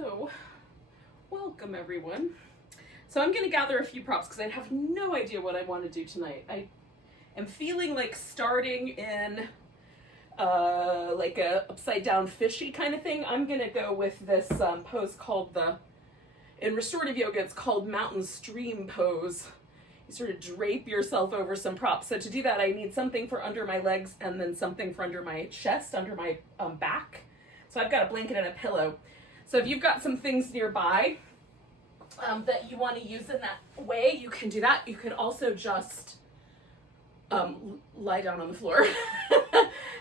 So, welcome everyone. So I'm going to gather a few props because I have no idea what I want to do tonight. I am feeling like starting in like a upside down fishy kind of thing. I'm going to go with this pose called in restorative yoga, it's called mountain stream pose. You sort of drape yourself over some props. So to do that, I need something for under my legs and then something for under my chest, under my back. So I've got a blanket and a pillow. So if you've got some things nearby that you want to use in that way, you can do that. You can also just lie down on the floor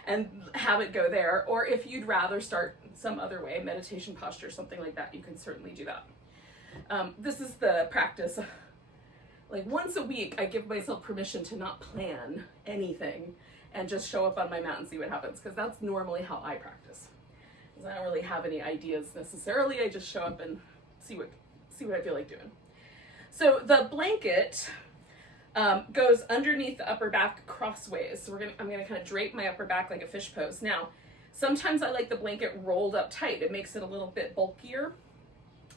and have it go there. Or if you'd rather start some other way, meditation posture, something like that, you can certainly do that. This is the practice. Like once a week, I give myself permission to not plan anything and just show up on my mat and see what happens, because that's normally how I practice. I don't really have any ideas necessarily. I just show up and see what I feel like doing. So the blanket goes underneath the upper back crossways. So I'm gonna kind of drape my upper back like a fish pose. Now, sometimes I like the blanket rolled up tight. It makes it a little bit bulkier.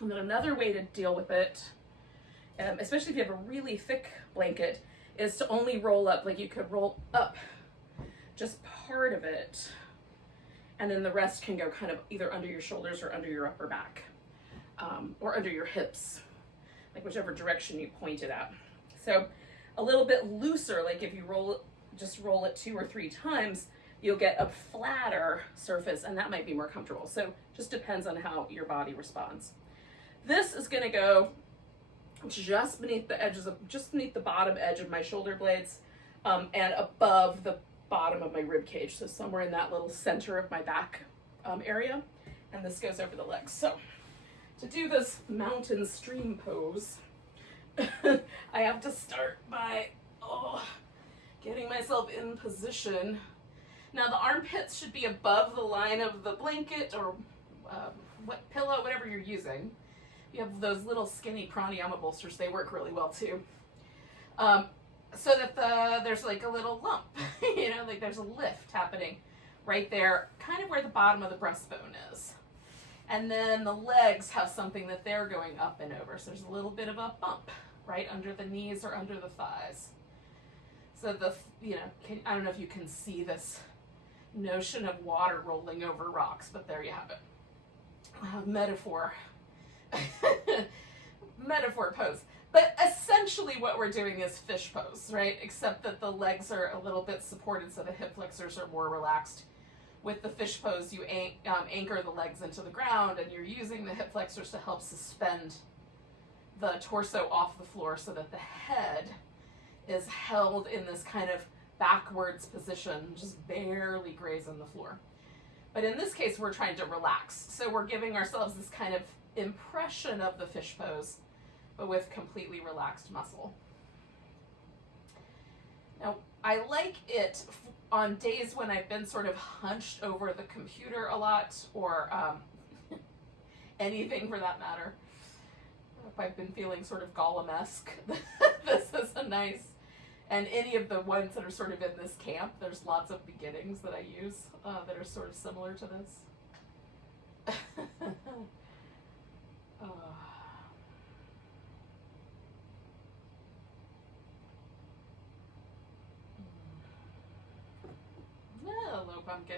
And then another way to deal with it, especially if you have a really thick blanket, is to only roll up. Like you could roll up just part of it, and then the rest can go kind of either under your shoulders or under your upper back, or under your hips, like whichever direction you point it at. So a little bit looser, like if you just roll it 2 or 3 times, you'll get a flatter surface, and that might be more comfortable. So just depends on how your body responds. This is gonna go just beneath the bottom edge of my shoulder blades, and above the bottom of my rib cage, so somewhere in that little center of my back area, and this goes over the legs. So to do this mountain stream pose, I have to start by getting myself in position. Now the armpits should be above the line of the blanket or pillow, whatever you're using. You have those little skinny pranayama bolsters, they work really well too. So that there's like a little lump, like there's a lift happening right there, kind of where the bottom of the breastbone is. And then the legs have something that they're going up and over. So there's a little bit of a bump right under the knees or under the thighs. So I don't know if you can see this notion of water rolling over rocks, but there you have it. Metaphor pose. But essentially what we're doing is fish pose, right? Except that the legs are a little bit supported, so the hip flexors are more relaxed. With the fish pose, you anchor the legs into the ground, and you're using the hip flexors to help suspend the torso off the floor so that the head is held in this kind of backwards position, just barely grazing the floor. But in this case, we're trying to relax. So we're giving ourselves this kind of impression of the fish pose, but with completely relaxed muscle. Now, I like it on days when I've been sort of hunched over the computer a lot, or anything for that matter. If I've been feeling sort of Gollum-esque, this is a nice, and any of the ones that are sort of in this camp, there's lots of beginnings that I use that are sort of similar to this. Hello, pumpkin.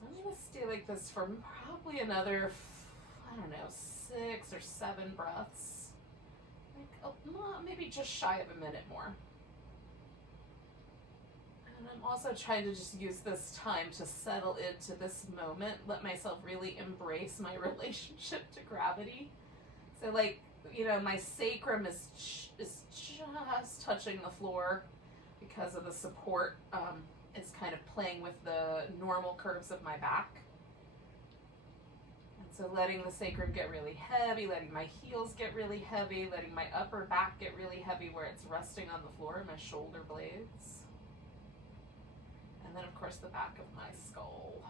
I'm going to stay like this for probably another, 6 or 7 breaths. Like maybe just shy of a minute more. And I'm also trying to just use this time to settle into this moment, let myself really embrace my relationship to gravity. So my sacrum is just touching the floor because of the support is kind of playing with the normal curves of my back. And so letting the sacrum get really heavy, letting my heels get really heavy, letting my upper back get really heavy where it's resting on the floor, my shoulder blades. And then, of course, the back of my skull.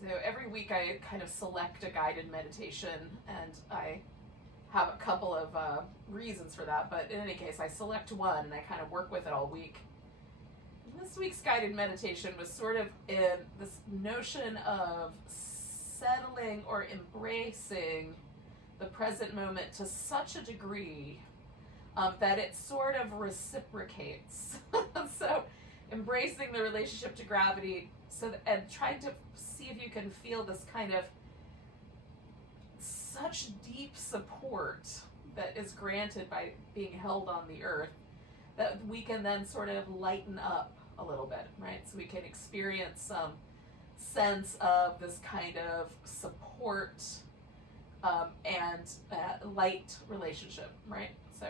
So every week I kind of select a guided meditation, and I have a couple of reasons for that, but in any case, I select one and I kind of work with it all week. And this week's guided meditation was sort of in this notion of settling or embracing the present moment to such a degree that it sort of reciprocates. So embracing the relationship to gravity, and trying to see if you can feel this kind of such deep support that is granted by being held on the earth, that we can then sort of lighten up a little bit, right? So we can experience some sense of this kind of support and light relationship, right? So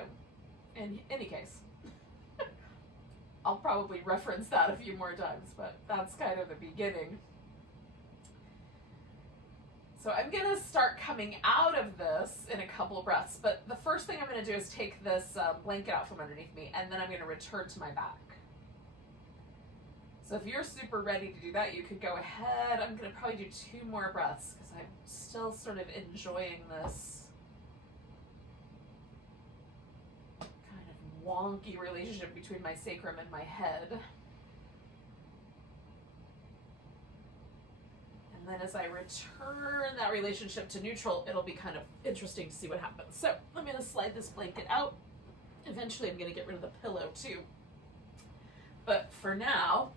in any case, I'll probably reference that a few more times, but that's kind of the beginning. So I'm going to start coming out of this in a couple of breaths, but the first thing I'm going to do is take this blanket out from underneath me, and then I'm going to return to my back. So if you're super ready to do that, you could go ahead. I'm going to probably do 2 more breaths because I'm still sort of enjoying this wonky relationship between my sacrum and my head. And then as I return that relationship to neutral, it'll be kind of interesting to see what happens. So I'm going to slide this blanket out. Eventually I'm going to get rid of the pillow too. But for now,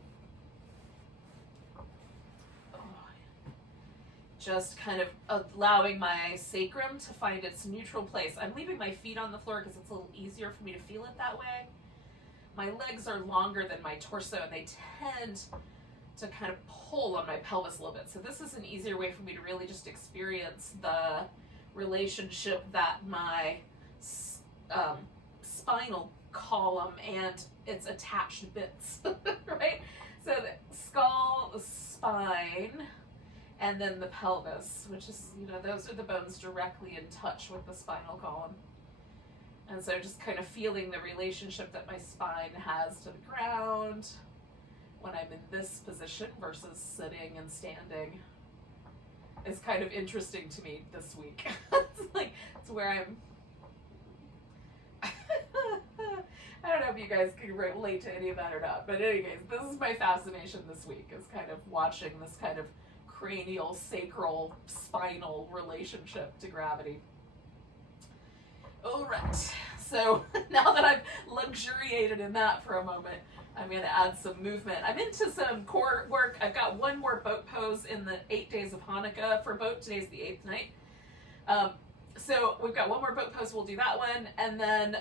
just kind of allowing my sacrum to find its neutral place. I'm leaving my feet on the floor because it's a little easier for me to feel it that way. My legs are longer than my torso, and they tend to kind of pull on my pelvis a little bit. So this is an easier way for me to really just experience the relationship that my spinal column and its attached bits, right? So the skull, the spine, and then the pelvis, which is, those are the bones directly in touch with the spinal column. And so just kind of feeling the relationship that my spine has to the ground when I'm in this position versus sitting and standing is kind of interesting to me this week. It's where I'm, I don't know if you guys can relate to any of that or not, but in any case, this is my fascination this week, is kind of watching this kind of cranial, sacral, spinal relationship to gravity. All right, so now that I've luxuriated in that for a moment, I'm going to add some movement. I'm into some core work. I've got one more boat pose in the 8 days of Hanukkah for boat. Today's the 8th night. So we've got one more boat pose. We'll do that one. And then,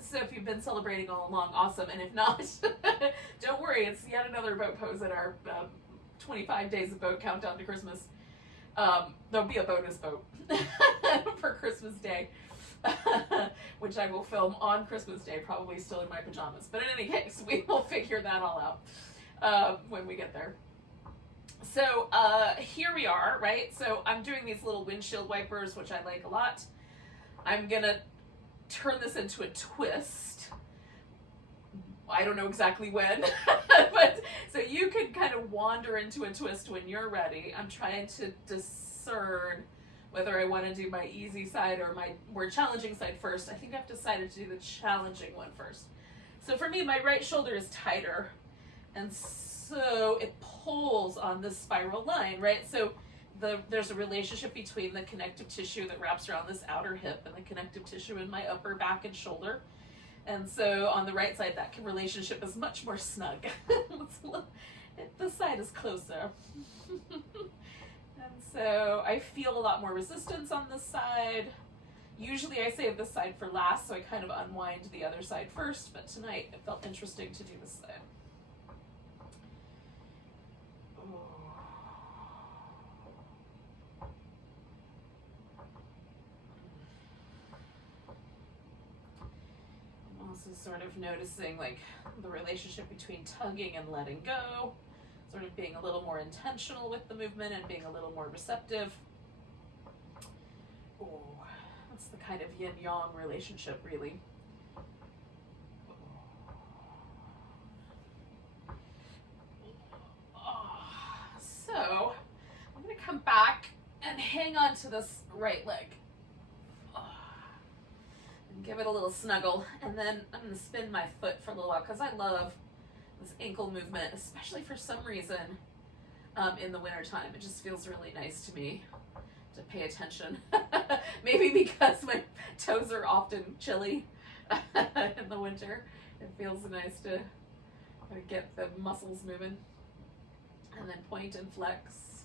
so if you've been celebrating all along, awesome. And if not, don't worry. It's yet another boat pose in our 25 days of boat countdown to Christmas. There'll be a bonus boat for Christmas Day, which I will film on Christmas Day, probably still in my pajamas. But in any case, we will figure that all out when we get there. So here we are, right? So I'm doing these little windshield wipers, which I like a lot. I'm going to turn this into a twist. I don't know exactly when, but so you can kind of wander into a twist when you're ready. I'm trying to discern whether I want to do my easy side or my more challenging side first. I think I've decided to do the challenging one first. So for me, my right shoulder is tighter, and so it pulls on this spiral line, right? So there's a relationship between the connective tissue that wraps around this outer hip and the connective tissue in my upper back and shoulder. And so on the right side, that relationship is much more snug. This side is closer. And so I feel a lot more resistance on this side. Usually I save this side for last, so I kind of unwind the other side first, but tonight it felt interesting to do this side. This is sort of noticing like the relationship between tugging and letting go, sort of being a little more intentional with the movement and being a little more receptive. Oh, that's the kind of yin-yang relationship, really. So I'm going to come back and hang on to this right leg. And give it a little snuggle. And then I'm going to spin my foot for a little while because I love this ankle movement, especially for some reason in the wintertime. It just feels really nice to me to pay attention. Maybe because my toes are often chilly in the winter. It feels nice to get the muscles moving. And then point and flex.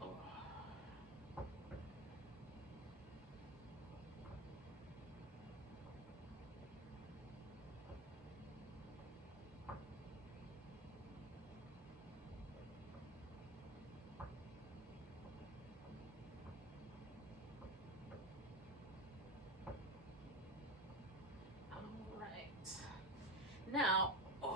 Oh. All right. Now, I'm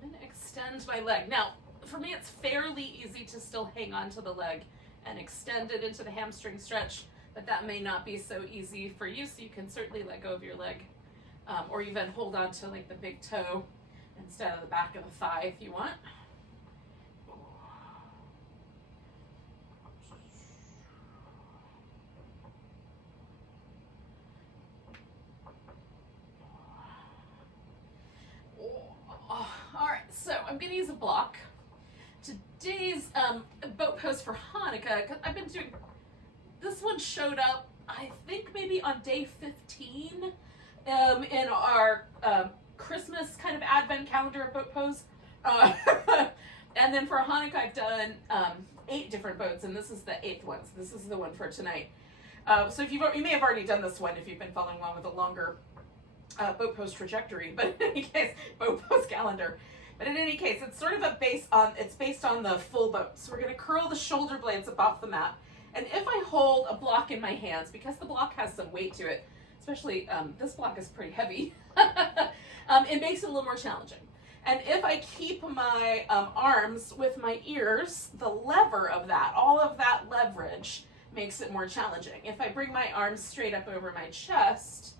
going to extend my leg. Now, for me, it's fairly easy to still hang on to the leg and extend it into the hamstring stretch, but that may not be so easy for you, so you can certainly let go of your leg, or even hold on to like the big toe instead of the back of the thigh if you want. All right, so I'm going to use a block. Today's boat pose for Hanukkah, because I've been doing, this one showed up, I think maybe on day 15 in our Christmas kind of advent calendar of boat pose. And then for Hanukkah, I've done 8 different boats, and this is the 8th one, so this is the one for tonight. So if you may have already done this one if you've been following along with a longer boat pose trajectory, but in any case, boat pose calendar. But in any case, it's sort of based on the full boat. So we're going to curl the shoulder blades up off the mat. And if I hold a block in my hands, because the block has some weight to it, especially this block is pretty heavy, it makes it a little more challenging. And if I keep my arms with my ears, the lever of that, all of that leverage makes it more challenging. If I bring my arms straight up over my chest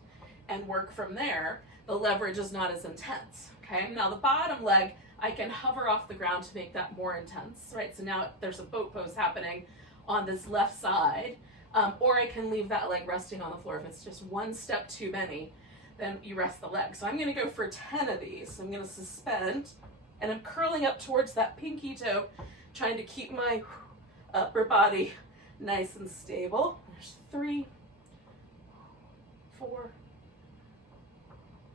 and work from there, the leverage is not as intense. Okay, now the bottom leg, I can hover off the ground to make that more intense, right? So now there's a boat pose happening on this left side, or I can leave that leg resting on the floor. If it's just one step too many, then you rest the leg. So I'm gonna go for 10 of these. So I'm gonna suspend, and I'm curling up towards that pinky toe, trying to keep my upper body nice and stable. There's 3, 4,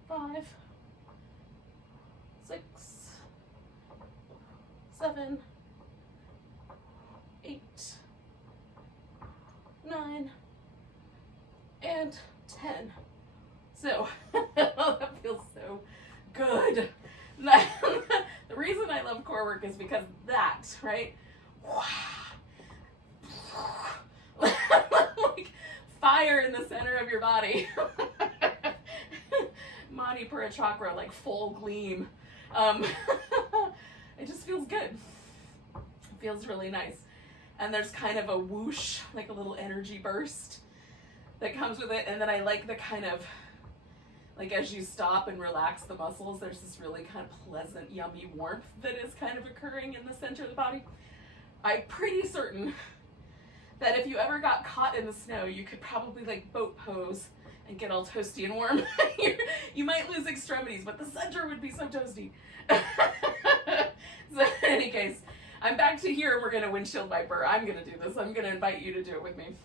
5, 6, 7, 8, 9, and 10. So, that feels so good. The reason I love core work is because that, right? Like fire in the center of your body. Manipura chakra, like full gleam. It just feels good. It feels really nice. And there's kind of a whoosh, like a little energy burst that comes with it. And then I like the kind of, like as you stop and relax the muscles, there's this really kind of pleasant, yummy warmth that is kind of occurring in the center of the body. I'm pretty certain that if you ever got caught in the snow, you could probably like boat pose and get all toasty and warm. You might lose extremities, but the center would be so toasty. So in any case, I'm back to here and we're gonna windshield wiper. I'm gonna do this. I'm gonna invite you to do it with me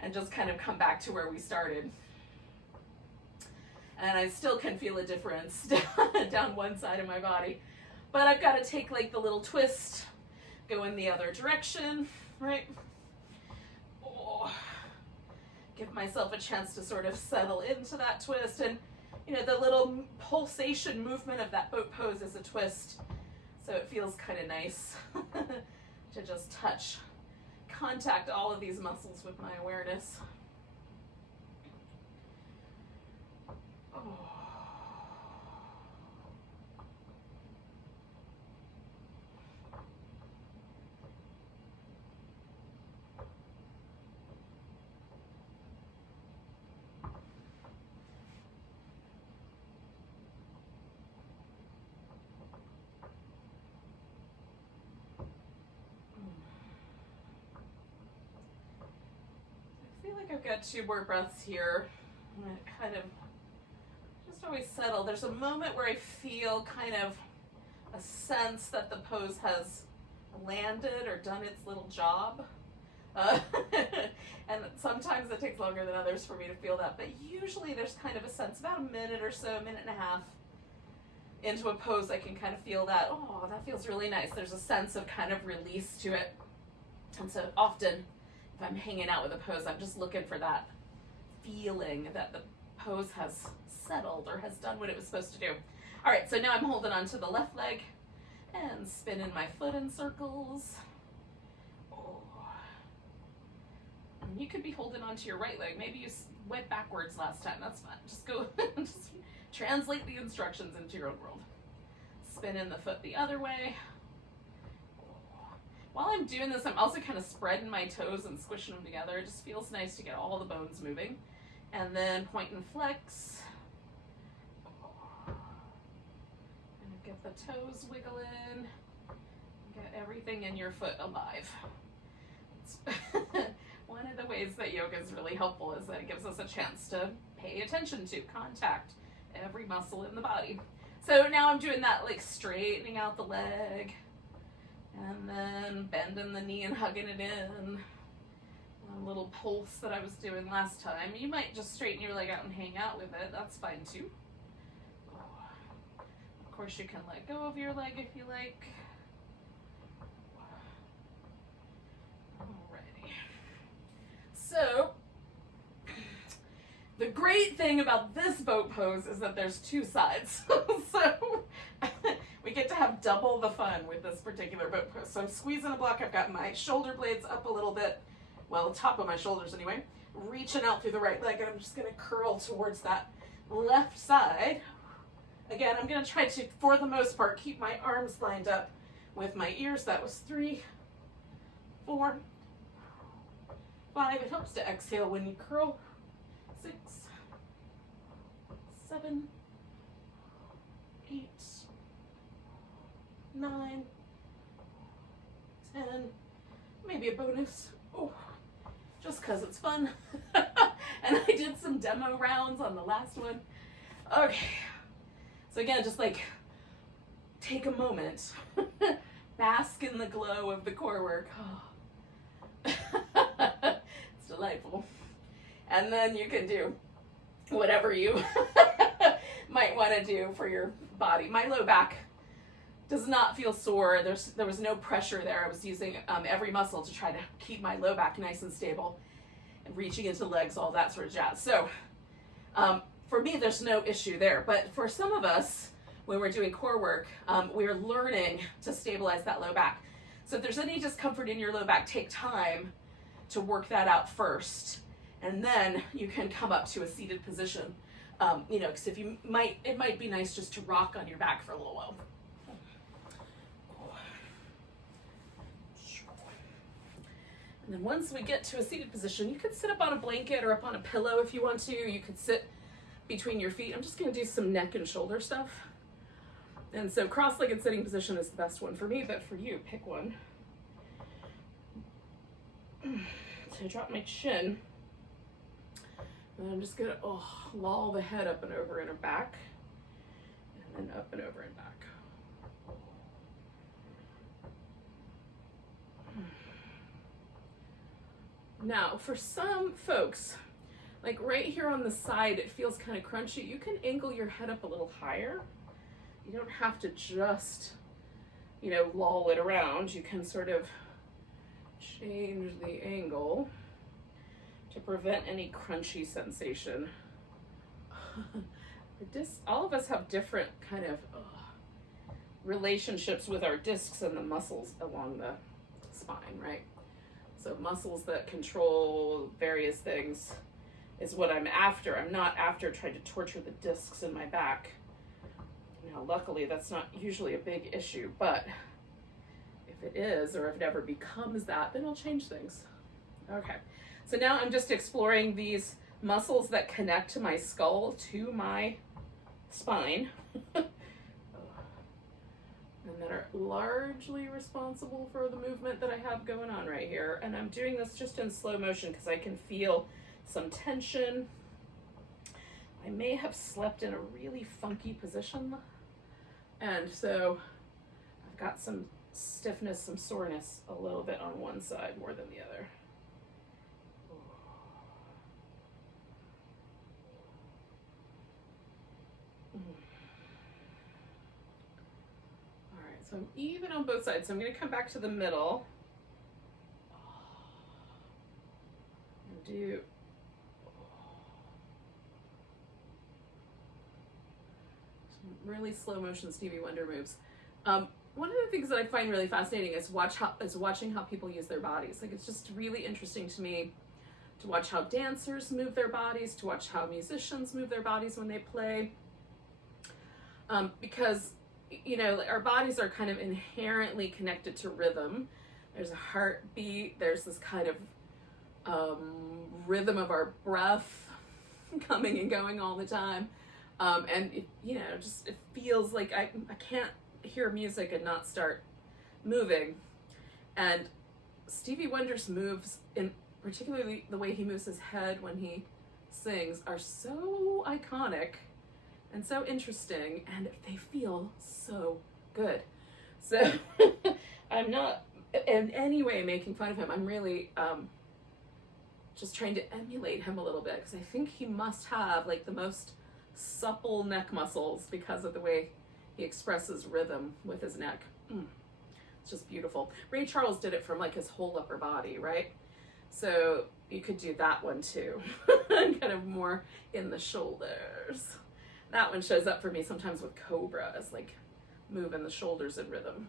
and just kind of come back to where we started. And I still can feel a difference down one side of my body. But I've got to take like the little twist, go in the other direction, right? Oh. Give myself a chance to sort of settle into that twist. And, you know, the little pulsation movement of that boat pose is a twist. So it feels kind of nice to just touch, contact all of these muscles with my awareness. Oh. think I've got 2 more breaths here. I'm gonna kind of just always settle. There's a moment where I feel kind of a sense that the pose has landed or done its little job. And sometimes it takes longer than others for me to feel that, but usually there's kind of a sense, about a minute or so, a minute and a half into a pose, I can kind of feel that, oh, that feels really nice. There's a sense of kind of release to it. And so often, if I'm hanging out with a pose, I'm just looking for that feeling that the pose has settled or has done what it was supposed to do. All right, so now I'm holding on to the left leg and spinning my foot in circles. Oh. And you could be holding onto your right leg. Maybe you went backwards last time. That's fine. Just go, just translate the instructions into your own world. Spinning the foot the other way. While I'm doing this, I'm also kind of spreading my toes and squishing them together. It just feels nice to get all the bones moving. And then point and flex. And get the toes wiggling. Get everything in your foot alive. One of the ways that yoga is really helpful is that it gives us a chance to pay attention to, contact every muscle in the body. So now I'm doing that, like straightening out the leg. And then bending the knee and hugging it in. A little pulse that I was doing last time. You might just straighten your leg out and hang out with it. That's fine too. Of course, you can let go of your leg if you like. Alrighty. So, the great thing about this boat pose is that there's 2 sides. So, we get to have double the fun with this particular boat pose. So I'm squeezing a block. I've got my shoulder blades up a little bit. Well, the top of my shoulders anyway. Reaching out through the right leg, and I'm just going to curl towards that left side. Again, I'm going to try to, for the most part, keep my arms lined up with my ears. That was 3, 4, 5. It helps to exhale when you curl. 6, 7, 8, 9, 10, maybe a bonus. Oh, just because it's fun. And I did some demo rounds on the last one. Okay, so again, just like take a moment, bask in the glow of the core work. Oh. It's delightful. And then you can do whatever you might want to do for your body. My low back does not feel sore. There was no pressure there. I was using every muscle to try to keep my low back nice and stable, and reaching into the legs, all that sort of jazz. So for me, there's no issue there. But for some of us, when we're doing core work, we're learning to stabilize that low back. So if there's any discomfort in your low back, take time to work that out first, and then you can come up to a seated position. You know, because it might be nice just to rock on your back for a little while. And then once we get to a seated position, you could sit up on a blanket or up on a pillow if you want to. You could sit between your feet. I'm just going to do some neck and shoulder stuff. And so cross-legged sitting position is the best one for me, but for you, pick one. So drop my chin. And I'm just going to loll the head up and over and back. And then up and over and back. Now, for some folks, like right here on the side, it feels kind of crunchy. You can angle your head up a little higher. You don't have to just, you know, loll it around. You can sort of change the angle to prevent any crunchy sensation. All of us have different kind of relationships with our discs and the muscles along the spine, right? So muscles that control various things is what I'm after. I'm not after trying to torture the discs in my back. Now, luckily, that's not usually a big issue, but if it is, or if it ever becomes that, then I'll change things. Okay, so now I'm just exploring these muscles that connect to my skull, to my spine, and that are largely responsible for the movement that I have going on right here. And I'm doing this just in slow motion because I can feel some tension. I may have slept in a really funky position, and so I've got some stiffness, some soreness a little bit on one side more than the other. All right, so I'm even on both sides, so I'm going to come back to the middle and do really slow motion Stevie Wonder moves. One of the things that I find really fascinating is watching how people use their bodies. Like, it's just really interesting to me to watch how dancers move their bodies, to watch how musicians move their bodies when they play. Because, you know, our bodies are kind of inherently connected to rhythm. There's a heartbeat, there's this kind of rhythm of our breath coming and going all the time. And it, you know, just it feels like I can't hear music and not start moving. And Stevie Wonder's moves, in particularly the way he moves his head when he sings, are so iconic and so interesting, and they feel so good. So I'm not in any way making fun of him. I'm really just trying to emulate him a little bit, because I think he must have like the most supple neck muscles because of the way he expresses rhythm with his neck. It's just beautiful. Ray Charles did it from like his whole upper body, right? So you could do that one too. Kind of more in the shoulders. That one shows up for me sometimes with cobras, like moving the shoulders in rhythm.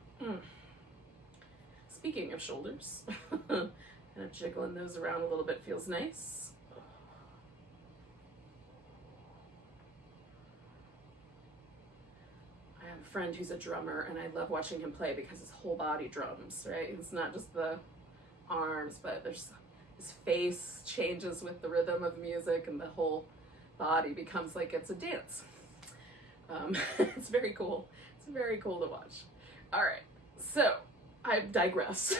Speaking of shoulders, kind of jiggling those around a little bit feels nice. I have a friend who's a drummer, and I love watching him play because his whole body drums, right? It's not just the arms, but there's his face changes with the rhythm of music, and the whole body becomes like it's a dance. It's very cool. It's very cool to watch. All right, so I digress.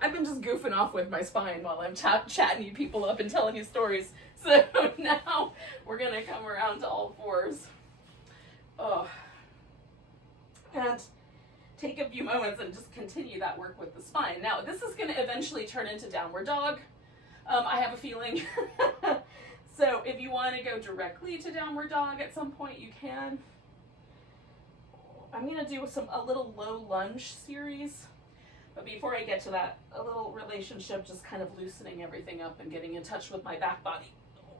I've been just goofing off with my spine while I'm chatting you people up and telling you stories. So now we're gonna come around to all fours. Oh, and take a few moments and just continue that work with the spine. Now, this is going to eventually turn into downward dog. I have a feeling. So if you want to go directly to downward dog at some point, you can. I'm going to do a little low lunge series. But before I get to that, a little relationship, just kind of loosening everything up and getting in touch with my back body.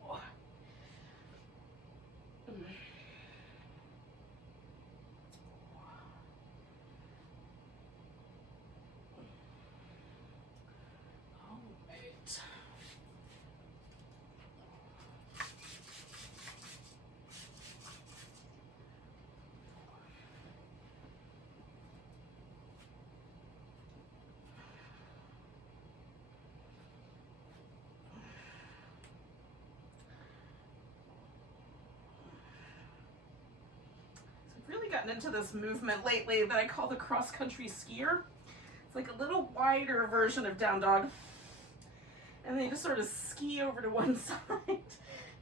Oh. Really gotten into this movement lately that I call the cross-country skier. It's like a little wider version of down dog. And then you just sort of ski over to one side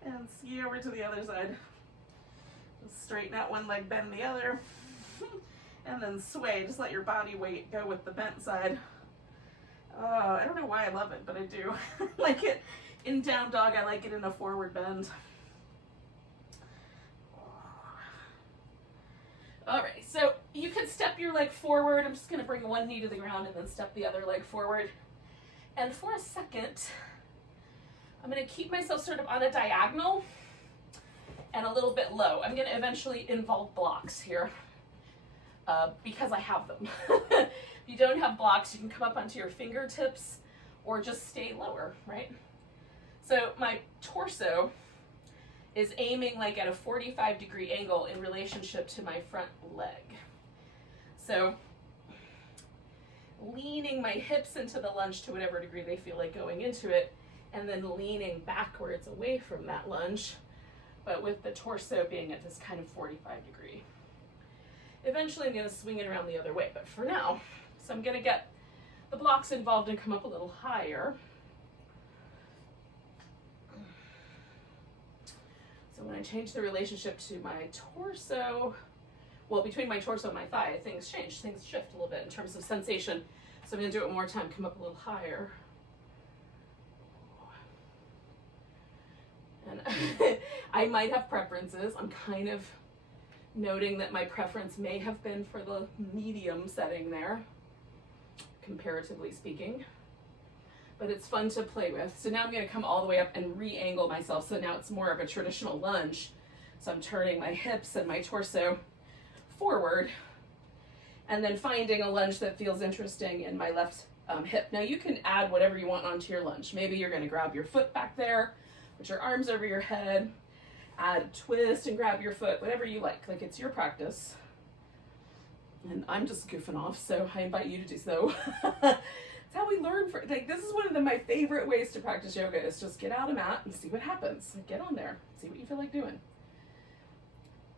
and ski over to the other side. Just straighten out one leg, bend the other, and then sway. Just let your body weight go with the bent side. I don't know why I love it, but I do. Like it in down dog, I like it in a forward bend. Alright, so you can step your leg forward. I'm just going to bring one knee to the ground and then step the other leg forward. And for a second, I'm going to keep myself sort of on a diagonal and a little bit low. I'm going to eventually involve blocks here because I have them. If you don't have blocks, you can come up onto your fingertips or just stay lower, right? So my torso is aiming like at a 45-degree angle in relationship to my front leg. So leaning my hips into the lunge to whatever degree they feel like going into it, and then leaning backwards away from that lunge, but with the torso being at this kind of 45-degree. Eventually I'm going to swing it around the other way, but for now, so I'm going to get the blocks involved and come up a little higher. So when I change the relationship to my torso, well, between my torso and my thigh, things change, things shift a little bit in terms of sensation. So I'm gonna do it one more time, come up a little higher. And I might have preferences. I'm kind of noting that my preference may have been for the medium setting there, comparatively speaking. But it's fun to play with. So now I'm going to come all the way up and re-angle myself. So now it's more of a traditional lunge. So I'm turning my hips and my torso forward and then finding a lunge that feels interesting in my left hip. Now you can add whatever you want onto your lunge. Maybe you're going to grab your foot back there, put your arms over your head, add a twist and grab your foot, whatever you like. Like, it's your practice. And I'm just goofing off, so I invite you to do so. That's how we learn. Like, this is one of my favorite ways to practice yoga, is just get out a mat and see what happens. Like, get on there, see what you feel like doing.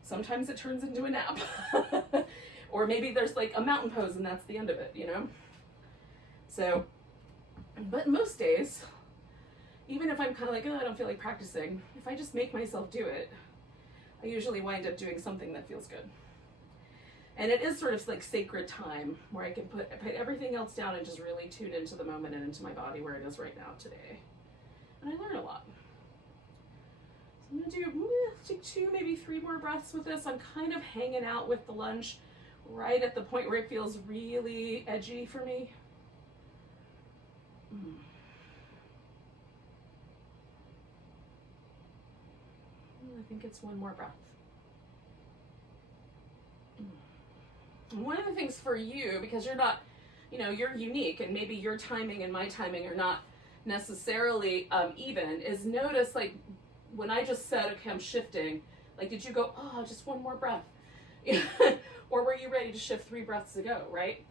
Sometimes it turns into a nap. Or maybe there's like a mountain pose and that's the end of it, you know? So, but most days, even if I'm kind of like, oh, I don't feel like practicing, if I just make myself do it, I usually wind up doing something that feels good. And it is sort of like sacred time where I can put everything else down and just really tune into the moment and into my body where it is right now today. And I learn a lot. So I'm gonna take 2, maybe 3 more breaths with this. I'm kind of hanging out with the lunge right at the point where it feels really edgy for me. I think it's 1 more breath. One of the things for you, because you're not, you know, you're unique and maybe your timing and my timing are not necessarily even, is notice, like, when I just said, okay, I'm shifting, like, did you go, oh, just 1 more breath? Or were you ready to shift 3 breaths ago, right?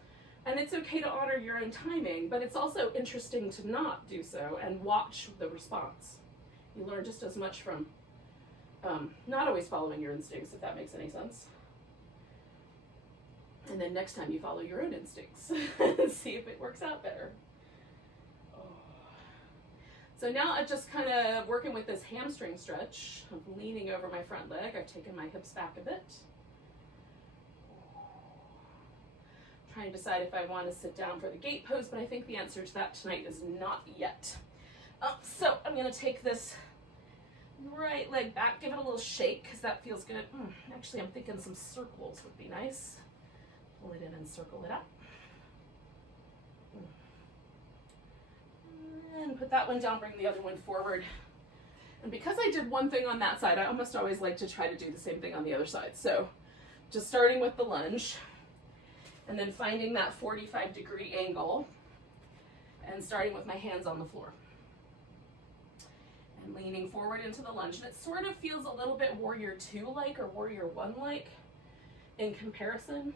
And it's okay to honor your own timing, but it's also interesting to not do so and watch the response. You learn just as much from not always following your instincts, if that makes any sense. And then next time you follow your own instincts and see if it works out better. So now I'm just kind of working with this hamstring stretch. I'm leaning over my front leg. I've taken my hips back a bit. Trying to decide if I want to sit down for the gate pose, but I think the answer to that tonight is not yet. So I'm going to take this right leg back, give it a little shake because that feels good. Actually, I'm thinking some circles would be nice. Pull it in and circle it up. And put that one down, bring the other one forward. And because I did one thing on that side, I almost always like to try to do the same thing on the other side. So just starting with the lunge and then finding that 45-degree angle and starting with my hands on the floor. And leaning forward into the lunge. And it sort of feels a little bit Warrior 2-like or Warrior 1-like in comparison.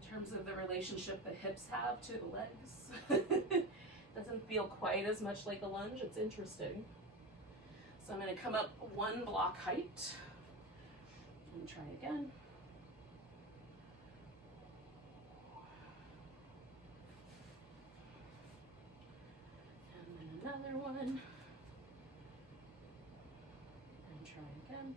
In terms of the relationship the hips have to the legs. Doesn't feel quite as much like a lunge. It's interesting. So I'm going to come up 1 block height and try again. And then another one. And try again.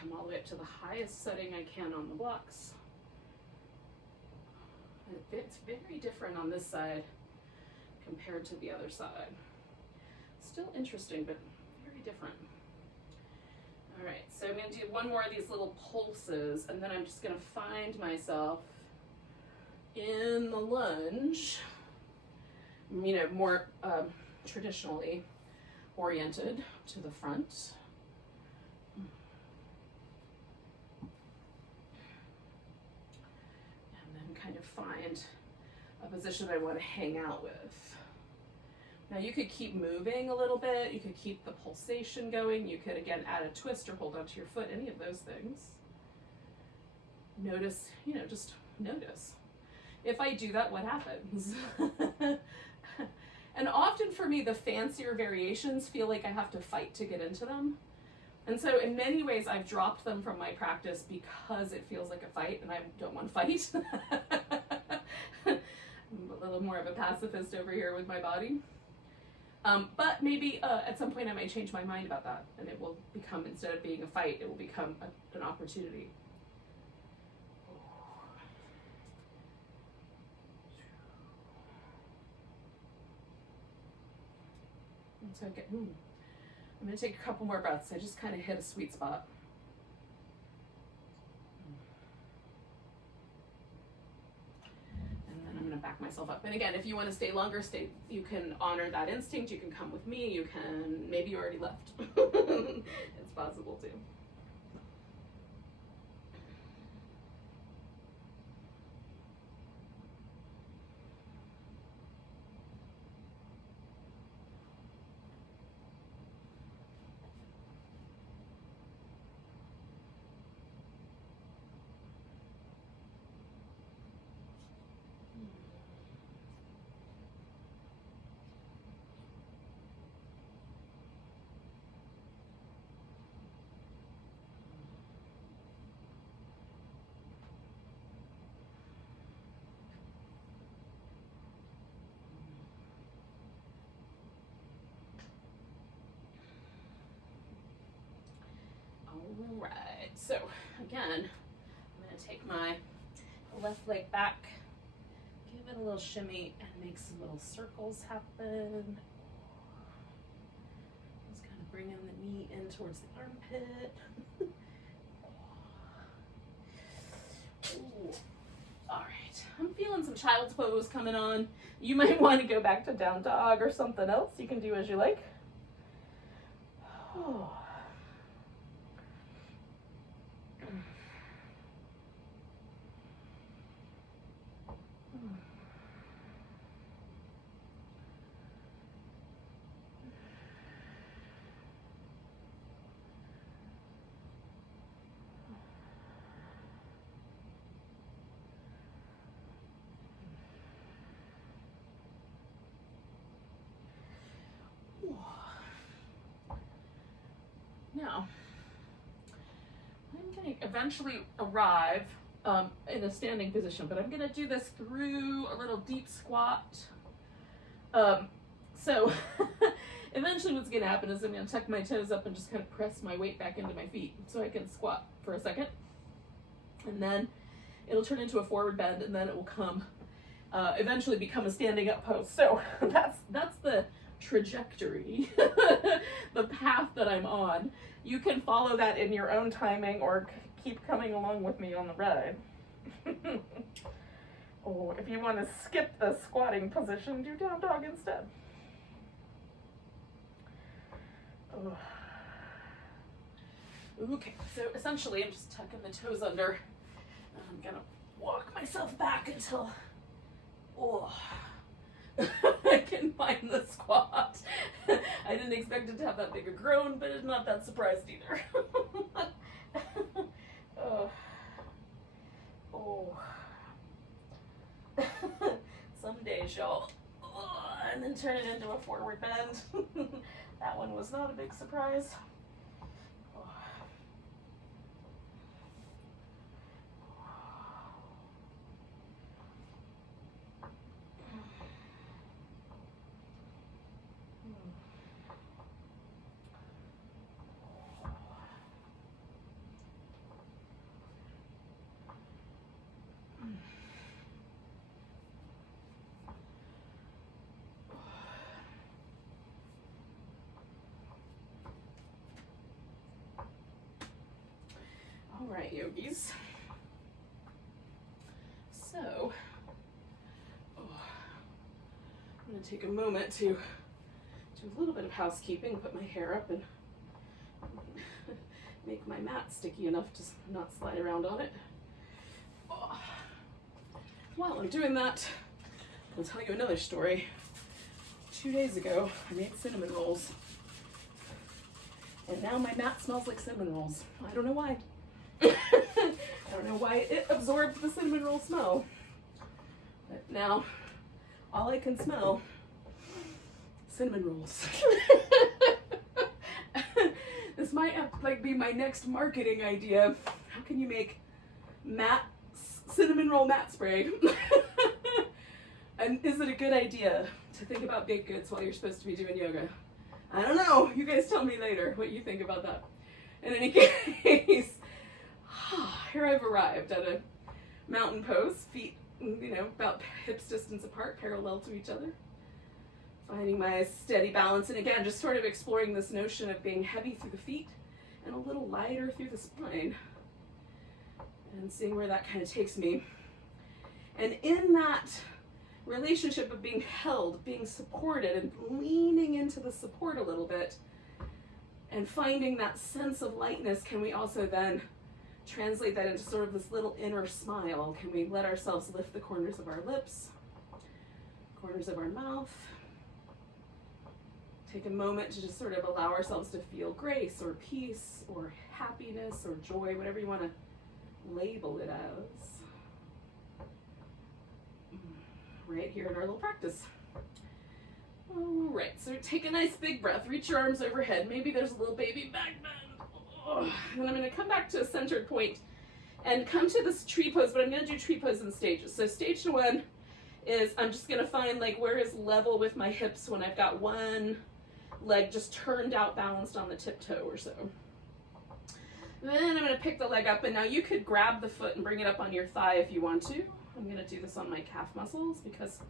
Come all the way up to the highest setting I can on the blocks. It's very different on this side compared to the other side. Still interesting, but very different. All right, so I'm going to do 1 more of these little pulses, and then I'm just going to find myself in the lunge, you know, more traditionally oriented to the front. Kind of find a position I want to hang out with. Now you could keep moving a little bit, you could keep the pulsation going, you could again add a twist or hold onto your foot, any of those things. Notice, you know, just notice. If I do that, what happens? And often for me, the fancier variations feel like I have to fight to get into them. And so in many ways, I've dropped them from my practice because it feels like a fight and I don't want to fight. I'm a little more of a pacifist over here with my body. But maybe at some point I might change my mind about that, and it will become, instead of being a fight, it will become an opportunity. And so I'm going to take a couple more breaths. I just kind of hit a sweet spot. And then I'm going to back myself up. And again, if you want to stay longer, you can honor that instinct. You can come with me. You can, maybe you already left. It's possible too. All right, so again, I'm going to take my left leg back, give it a little shimmy, and make some little circles happen. Just kind of bringing the knee in towards the armpit. Ooh. All right, I'm feeling some child's pose coming on. You might want to go back to down dog or something else. You can do as you like. Oh. Now, I'm going to eventually arrive in a standing position, but I'm going to do this through a little deep squat. So eventually what's going to happen is I'm going to tuck my toes up and just kind of press my weight back into my feet so I can squat for a second. And then it'll turn into a forward bend, and then it will come, eventually become a standing up pose. So that's the trajectory, the path that I'm on. You can follow that in your own timing or keep coming along with me on the ride. Oh, if you want to skip the squatting position, do down dog instead. Oh. Okay, so essentially I'm just tucking the toes under, and I'm gonna walk myself back until I can find the squat. I didn't expect it to have that big a groan, but I'm not that surprised either. Some days, y'all. And then turn it into a forward bend. That one was not a big surprise. All right, yogis. So, I'm going to take a moment to do a little bit of housekeeping, put my hair up and make my mat sticky enough to not slide around on it. While I'm doing that, I'll tell you another story. 2 days ago, I made cinnamon rolls. And now my mat smells like cinnamon rolls. I don't know why. I don't know why it absorbed the cinnamon roll smell. But now, all I can smell, cinnamon rolls. This this might have, like, be my next marketing idea. How can you make matte cinnamon roll matte spray? And is it a good idea to think about baked goods while you're supposed to be doing yoga? I don't know. You guys tell me later what you think about that. In any case, here I've arrived at a mountain pose, feet, you know, about hips distance apart, parallel to each other. Finding my steady balance, and again, just sort of exploring this notion of being heavy through the feet and a little lighter through the spine, and seeing where that kind of takes me. And in that relationship of being held, being supported, and leaning into the support a little bit, and finding that sense of lightness, can we also then translate that into sort of this little inner smile? Can we let ourselves lift the corners of our lips, corners of our mouth? Take a moment to just sort of allow ourselves to feel grace or peace or happiness or joy, whatever you want to label it as. Right here in our little practice. All right, so take a nice big breath. Reach your arms overhead. Maybe there's a little baby back bend. And I'm going to come back to a centered point and come to this tree pose, but I'm going to do tree pose in stages. So stage one is I'm just going to find like where is level with my hips when I've got one leg just turned out, balanced on the tiptoe or so. Then I'm going to pick the leg up, and now you could grab the foot and bring it up on your thigh if you want to. I'm going to do this on my calf muscles because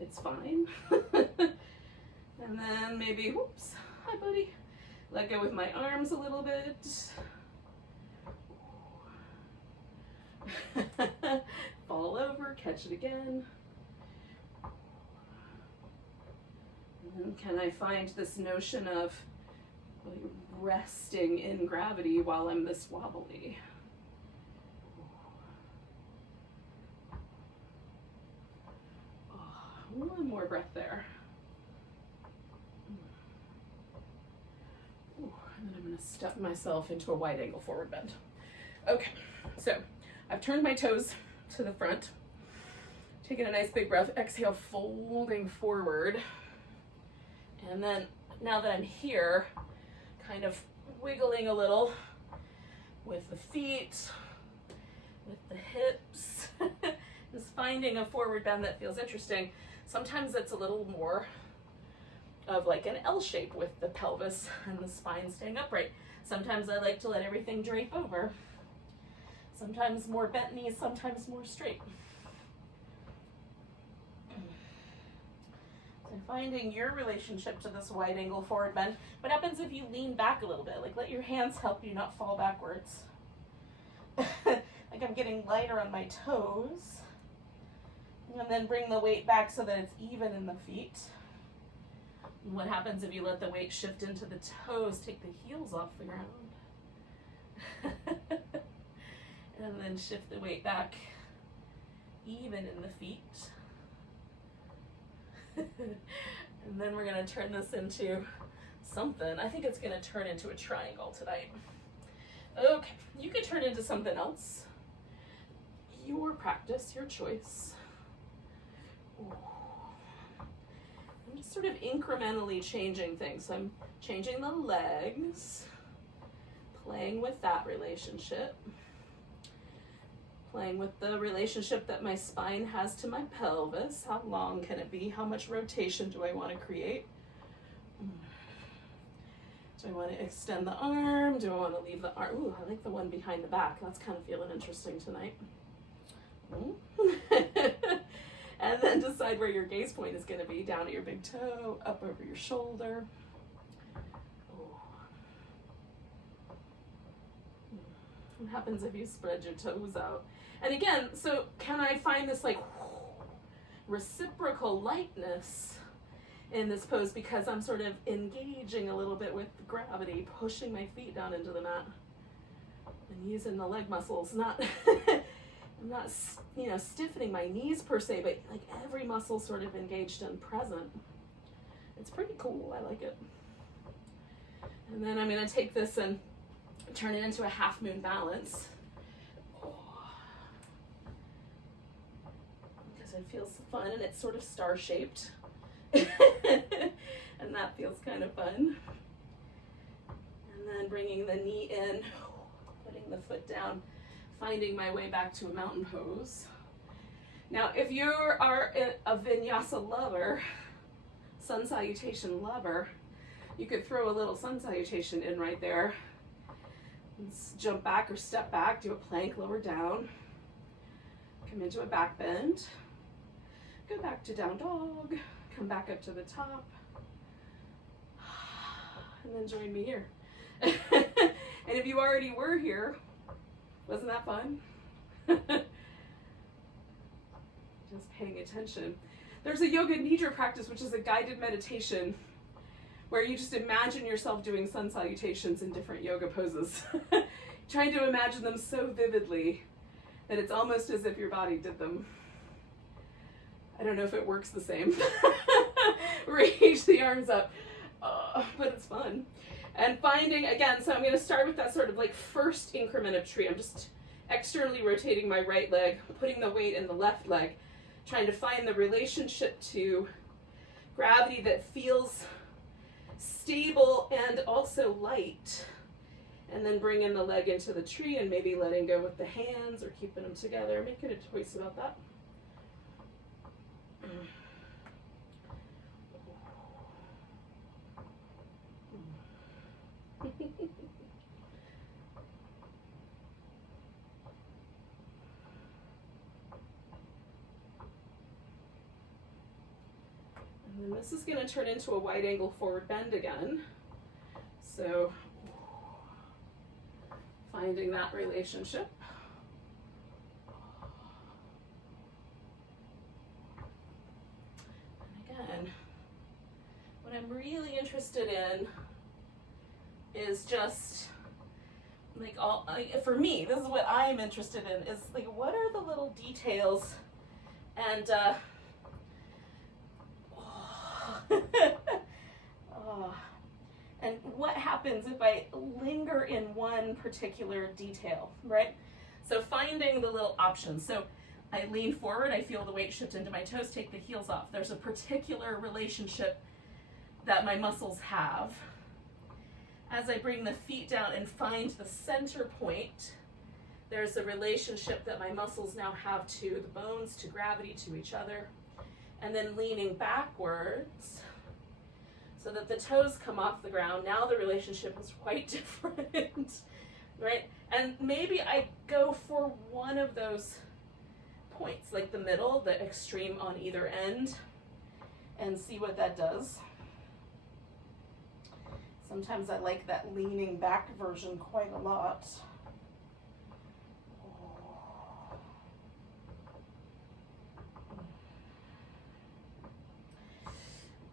it's fine. And then maybe, whoops, hi buddy. Let go with my arms a little bit. Fall over, catch it again. And then can I find this notion of like resting in gravity while I'm this wobbly? One more breath there. Ooh, and then I'm going to step myself into a wide angle forward bend. Okay, so I've turned my toes to the front, taking a nice big breath, exhale, folding forward. And then now that I'm here, kind of wiggling a little with the feet, with the hips, just finding a forward bend that feels interesting. Sometimes it's a little more of like an L shape with the pelvis and the spine staying upright. Sometimes I like to let everything drape over. Sometimes more bent knees, sometimes more straight. So finding your relationship to this wide angle forward bend. What happens if you lean back a little bit? Like let your hands help you not fall backwards. Like I'm getting lighter on my toes. And then bring the weight back so that it's even in the feet. And what happens if you let the weight shift into the toes? Take the heels off the ground. And then shift the weight back, even in the feet. And then we're going to turn this into something. I think it's going to turn into a triangle tonight. Okay, you could turn it into something else. Your practice, your choice. I'm just sort of incrementally changing things. So I'm changing the legs, playing with that relationship, playing with the relationship that my spine has to my pelvis. How long can it be? How much rotation do I want to create? Do I want to extend the arm? Do I want to leave the arm? Ooh, I like the one behind the back. That's kind of feeling interesting tonight. And then decide where your gaze point is going to be. Down at your big toe, up over your shoulder. What happens if you spread your toes out? And again, so can I find this like reciprocal lightness in this pose because I'm sort of engaging a little bit with gravity, pushing my feet down into the mat and using the leg muscles, not I'm not, you know, stiffening my knees per se, but like every muscle sort of engaged and present. It's pretty cool. I like it. And then I'm going to take this and turn it into a half moon balance. Because it feels fun and it's sort of star shaped. And that feels kind of fun. And then bringing the knee in, putting the foot down, finding my way back to a mountain pose. Now, if you are a vinyasa lover, sun salutation lover, you could throw a little sun salutation in right there. Jump back or step back, do a plank, lower down, come into a back bend, go back to down dog, come back up to the top, and then join me here. And if you already were here, wasn't that fun? Just paying attention. There's a yoga nidra practice, which is a guided meditation where you just imagine yourself doing sun salutations in different yoga poses. Trying to imagine them so vividly that it's almost as if your body did them. I don't know if it works the same. Reach the arms up, but it's fun. And finding, again, so I'm going to start with that sort of like first increment of tree. I'm just externally rotating my right leg, putting the weight in the left leg, trying to find the relationship to gravity that feels stable and also light. And then bringing the leg into the tree and maybe letting go with the hands or keeping them together. Making a choice about that. And then this is going to turn into a wide angle forward bend again. So finding that relationship. And again, what I'm really interested in is just like for me, this is what I'm interested in, is like what are the little details and and what happens if I linger in one particular detail, right? So finding the little options. So I lean forward, I feel the weight shift into my toes, take the heels off. There's a particular relationship that my muscles have. As I bring the feet down and find the center point, there's a relationship that my muscles now have to the bones, to gravity, to each other. And then leaning backwards so that the toes come off the ground. Now the relationship is quite different, right? And maybe I go for one of those points, like the middle, the extreme on either end, and see what that does. Sometimes I like that leaning back version quite a lot.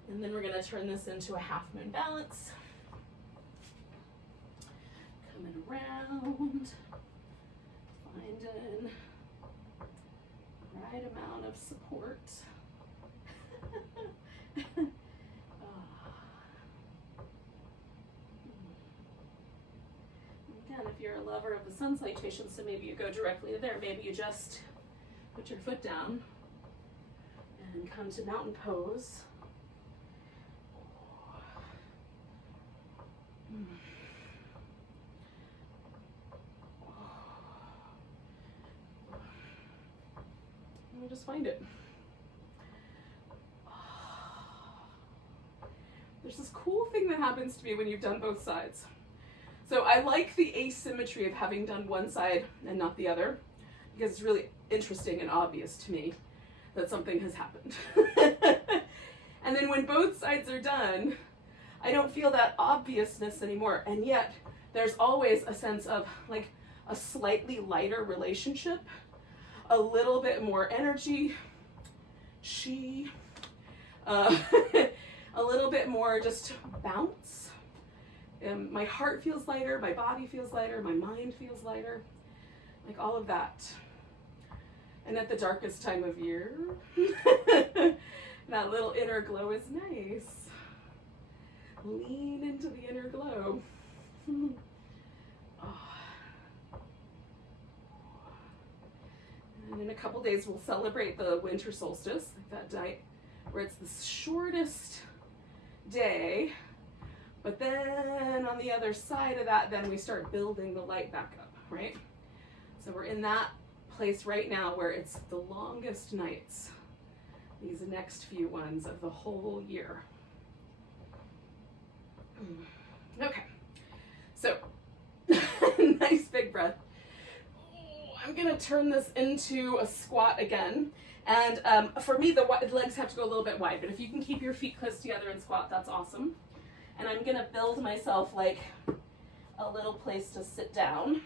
And then we're going to turn this into a half moon balance. Coming around, finding the right amount of support. Again, if you're a lover of the sun salutation, so maybe you go directly there, maybe you just put your foot down and come to mountain pose. We'll just find it. There's this cool thing that happens to me when you've done both sides. So I like the asymmetry of having done one side and not the other, because it's really interesting and obvious to me that something has happened. And then when both sides are done, I don't feel that obviousness anymore. And yet there's always a sense of like a slightly lighter relationship, a little bit more energy, a little bit more just bounce. My heart feels lighter, my body feels lighter, my mind feels lighter, like all of that. And at the darkest time of year, that little inner glow is nice. Lean into the inner glow. And in a couple days, we'll celebrate the winter solstice, like that night where it's the shortest day, But then on the other side of that, then we start building the light back up, right? So we're in that place right now where it's the longest nights, these next few ones of the whole year. Okay, so nice big breath. I'm gonna turn this into a squat again. And for me, the legs have to go a little bit wide, but if you can keep your feet close together and squat, that's awesome. And I'm gonna build myself like a little place to sit down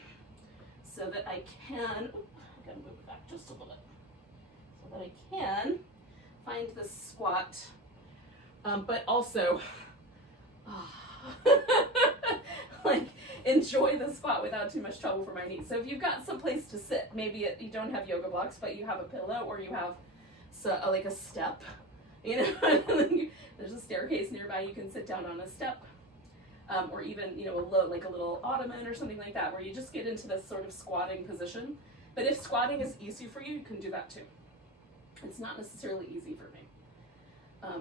so that I can, I'm gonna move it back just a little bit, so that I can find this squat, but also, like, enjoy the squat without too much trouble for my knees. So if you've got some place to sit, maybe you don't have yoga blocks, but you have a pillow or you have like a step, you know, there's a staircase nearby, you can sit down on a step, or even, you know, like a little ottoman or something like that, where you just get into this sort of squatting position. But if squatting is easy for you, you can do that too. It's not necessarily easy for me.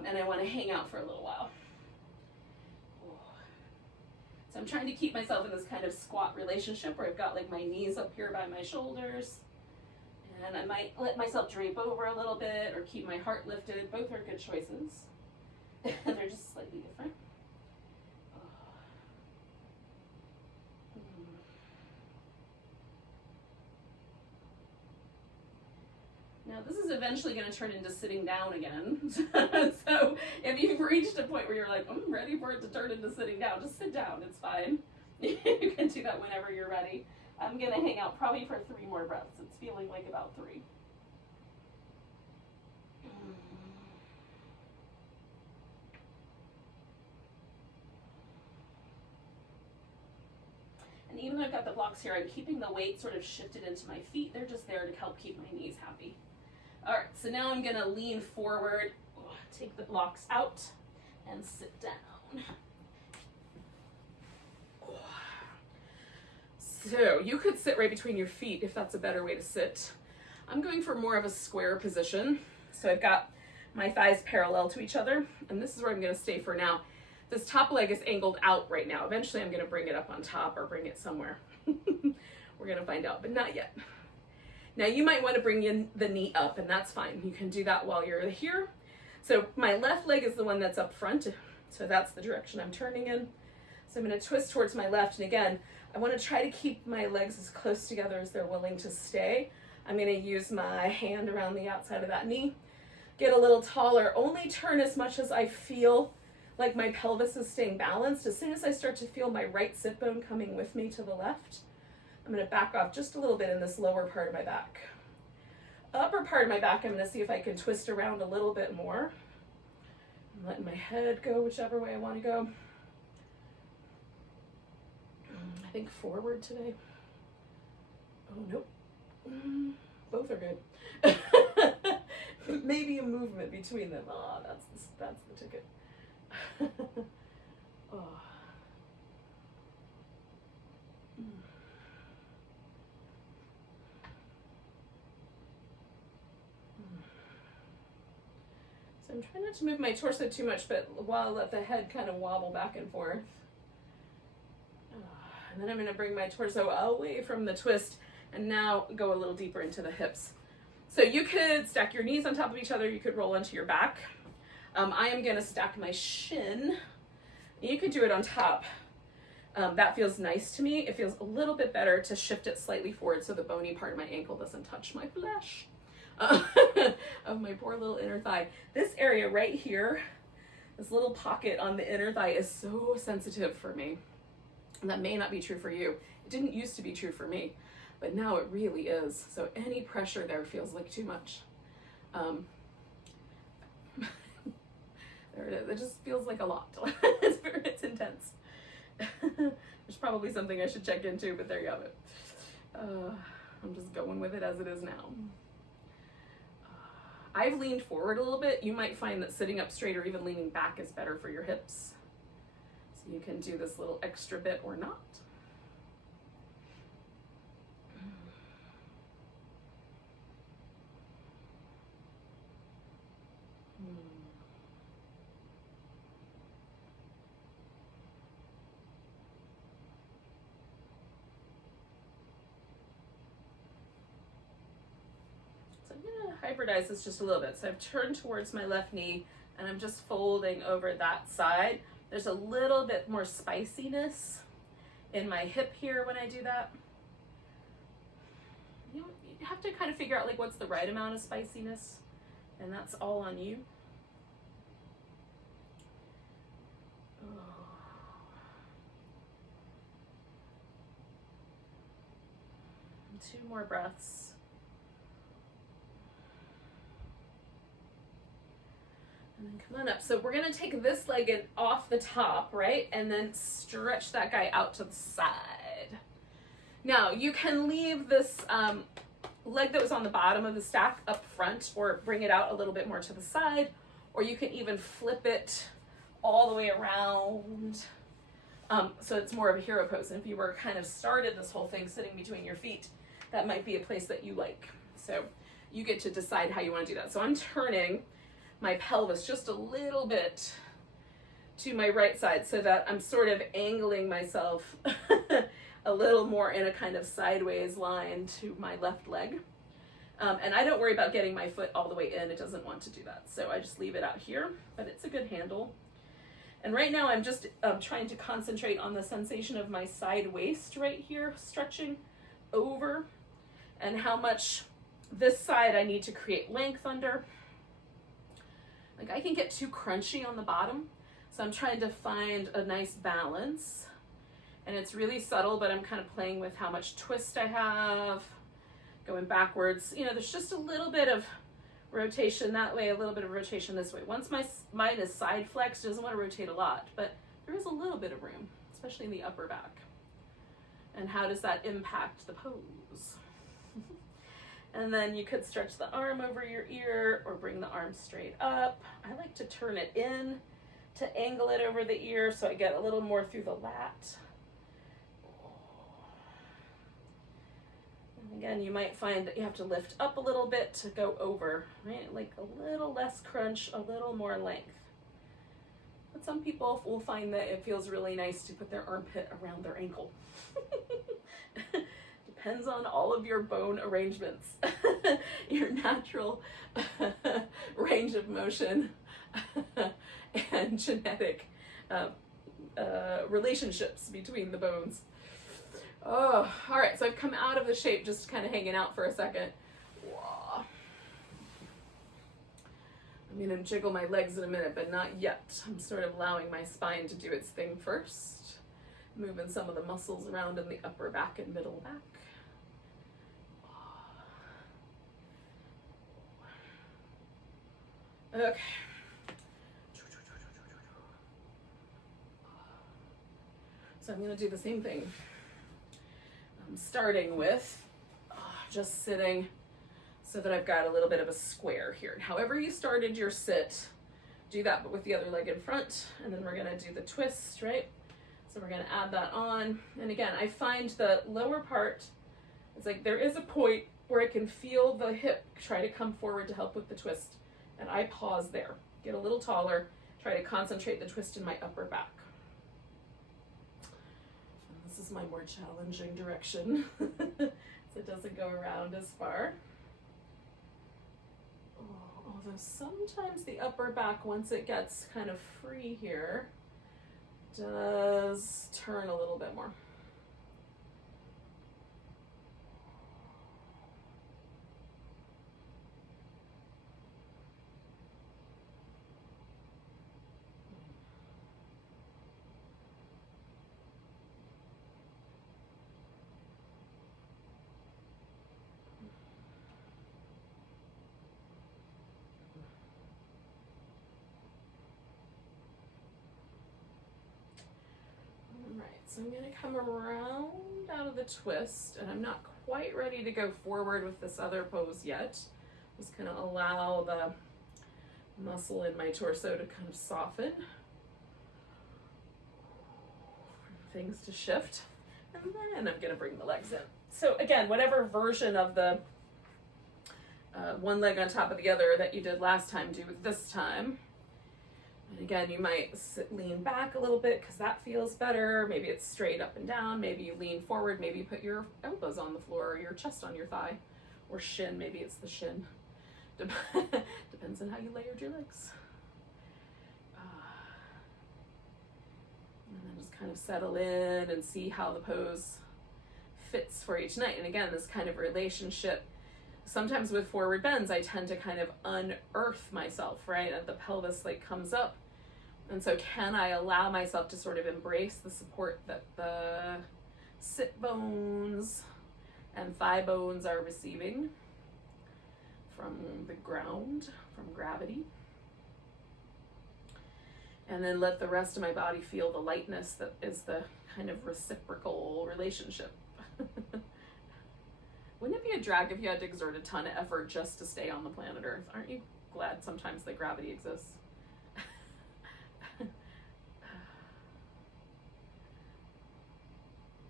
And I want to hang out for a little while. So I'm trying to keep myself in this kind of squat relationship where I've got like my knees up here by my shoulders, and I might let myself drape over a little bit or keep my heart lifted. Both are good choices. They're just slightly different. Now this is eventually going to turn into sitting down again. So if you've reached a point where you're like, I'm ready for it to turn into sitting down, just sit down, it's fine. You can do that whenever you're ready. I'm going to hang out probably for 3 more breaths. It's feeling like about 3. And even though I've got the blocks here, I'm keeping the weight sort of shifted into my feet. They're just there to help keep my knees happy. All right, so now I'm gonna lean forward, take the blocks out, and sit down. So you could sit right between your feet if that's a better way to sit. I'm going for more of a square position. So I've got my thighs parallel to each other, and this is where I'm gonna stay for now. This top leg is angled out right now. Eventually I'm gonna bring it up on top or bring it somewhere. We're gonna find out, but not yet. Now you might want to bring in the knee up, and that's fine. You can do that while you're here. So my left leg is the one that's up front, so that's the direction I'm turning in. So I'm going to twist towards my left, and again, I want to try to keep my legs as close together as they're willing to stay. I'm going to use my hand around the outside of that knee, get a little taller, only turn as much as I feel like my pelvis is staying balanced. As soon as I start to feel my right sit bone coming with me to the left, I'm going to back off just a little bit in this lower part of my back. Upper part of my back, I'm going to see if I can twist around a little bit more. I'm letting my head go whichever way I want to go. I think forward today. Oh, nope. Both are good. Maybe a movement between them. Oh, that's the ticket. Oh. So I'm trying not to move my torso too much, but while I let the head kind of wobble back and forth. And then I'm going to bring my torso away from the twist and now go a little deeper into the hips. So you could stack your knees on top of each other. You could roll onto your back. I am going to stack my shin. You could do it on top. That feels nice to me. It feels a little bit better to shift it slightly forward so the bony part of my ankle doesn't touch my flesh. Of my poor little inner thigh. This area right here, this little pocket on the inner thigh is so sensitive for me. And that may not be true for you. It didn't used to be true for me, but now it really is. So any pressure there feels like too much. There it is. It just feels like a lot. It's intense. There's probably something I should check into, but there you have it. I'm just going with it as it is now. I've leaned forward a little bit. You might find that sitting up straight or even leaning back is better for your hips. So you can do this little extra bit or not. hybridize this just a little bit. So I've turned towards my left knee and I'm just folding over that side. There's a little bit more spiciness in my hip here when I do that. You have to kind of figure out like what's the right amount of spiciness, and that's all on you. Two more breaths. And then come on up. So we're gonna take this leg in off the top, right? And then stretch that guy out to the side. Now you can leave this leg that was on the bottom of the stack up front, or bring it out a little bit more to the side, or you can even flip it all the way around. So it's more of a hero pose. And if you were kind of started this whole thing sitting between your feet, that might be a place that you like. So you get to decide how you want to do that. So I'm turning my pelvis just a little bit to my right side so that I'm sort of angling myself a little more in a kind of sideways line to my left leg. And I don't worry about getting my foot all the way in. It doesn't want to do that. So I just leave it out here, but it's a good handle. And right now I'm just trying to concentrate on the sensation of my side waist right here, stretching over, and how much this side I need to create length under. Like I can get too crunchy on the bottom, so I'm trying to find a nice balance. And it's really subtle, but I'm kind of playing with how much twist I have, going backwards. You know, there's just a little bit of rotation that way, a little bit of rotation this way. Once mine is side flexed, it doesn't want to rotate a lot, but there is a little bit of room, especially in the upper back. And how does that impact the pose? And then you could stretch the arm over your ear or bring the arm straight up. I like to turn it in to angle it over the ear so I get a little more through the lat. And again, you might find that you have to lift up a little bit to go over, right? Like a little less crunch, a little more length. But some people will find that it feels really nice to put their armpit around their ankle. Depends on all of your bone arrangements, your natural range of motion, and genetic relationships between the bones. Oh, all right, so I've come out of the shape, just kind of hanging out for a second. Whoa. I'm gonna jiggle my legs in a minute, but not yet. I'm sort of allowing my spine to do its thing first. Moving some of the muscles around in the upper back and middle back. Okay. So I'm going to do the same thing. I'm starting with just sitting so that I've got a little bit of a square here. And however you started your sit, do that, but with the other leg in front. And then we're going to do the twist, right? So we're going to add that on. And again, I find the lower part, it's like there is a point where I can feel the hip try to come forward to help with the twist. And I pause there, get a little taller, try to concentrate the twist in my upper back. And this is my more challenging direction, so it doesn't go around as far. Although sometimes the upper back, once it gets kind of free here, does turn a little bit more. So I'm going to come around out of the twist, and I'm not quite ready to go forward with this other pose yet. Just going to allow the muscle in my torso to kind of soften, things to shift, and then I'm going to bring the legs in. So again, whatever version of the one leg on top of the other that you did last time, do this time. And again, you might lean back a little bit because that feels better. Maybe it's straight up and down. Maybe you lean forward. Maybe you put your elbows on the floor or your chest on your thigh or shin. Maybe it's the shin. Depends on how you layered your legs. And then just kind of settle in and see how the pose fits for each night. And again, this kind of relationship, sometimes with forward bends, I tend to kind of unearth myself, right? And the pelvis like comes up. And so can I allow myself to sort of embrace the support that the sit bones and thigh bones are receiving from the ground, from gravity? And then let the rest of my body feel the lightness that is the kind of reciprocal relationship. Wouldn't it be a drag if you had to exert a ton of effort just to stay on the planet Earth? Aren't you glad sometimes that gravity exists?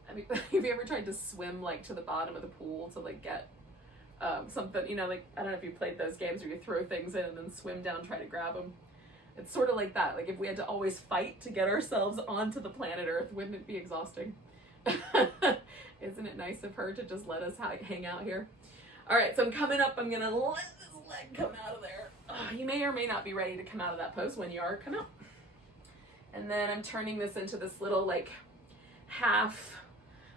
I mean, have you ever tried to swim like to the bottom of the pool to like get something, you know, like, I don't know if you played those games where you throw things in and then swim down, try to grab them. It's sort of like that. Like if we had to always fight to get ourselves onto the planet Earth, wouldn't it be exhausting? Isn't it nice of her to just let us hang out here? All right, so I'm coming up. I'm gonna let this leg come out of there. You may or may not be ready to come out of that pose. When you are, come out. And then I'm turning this into this little like half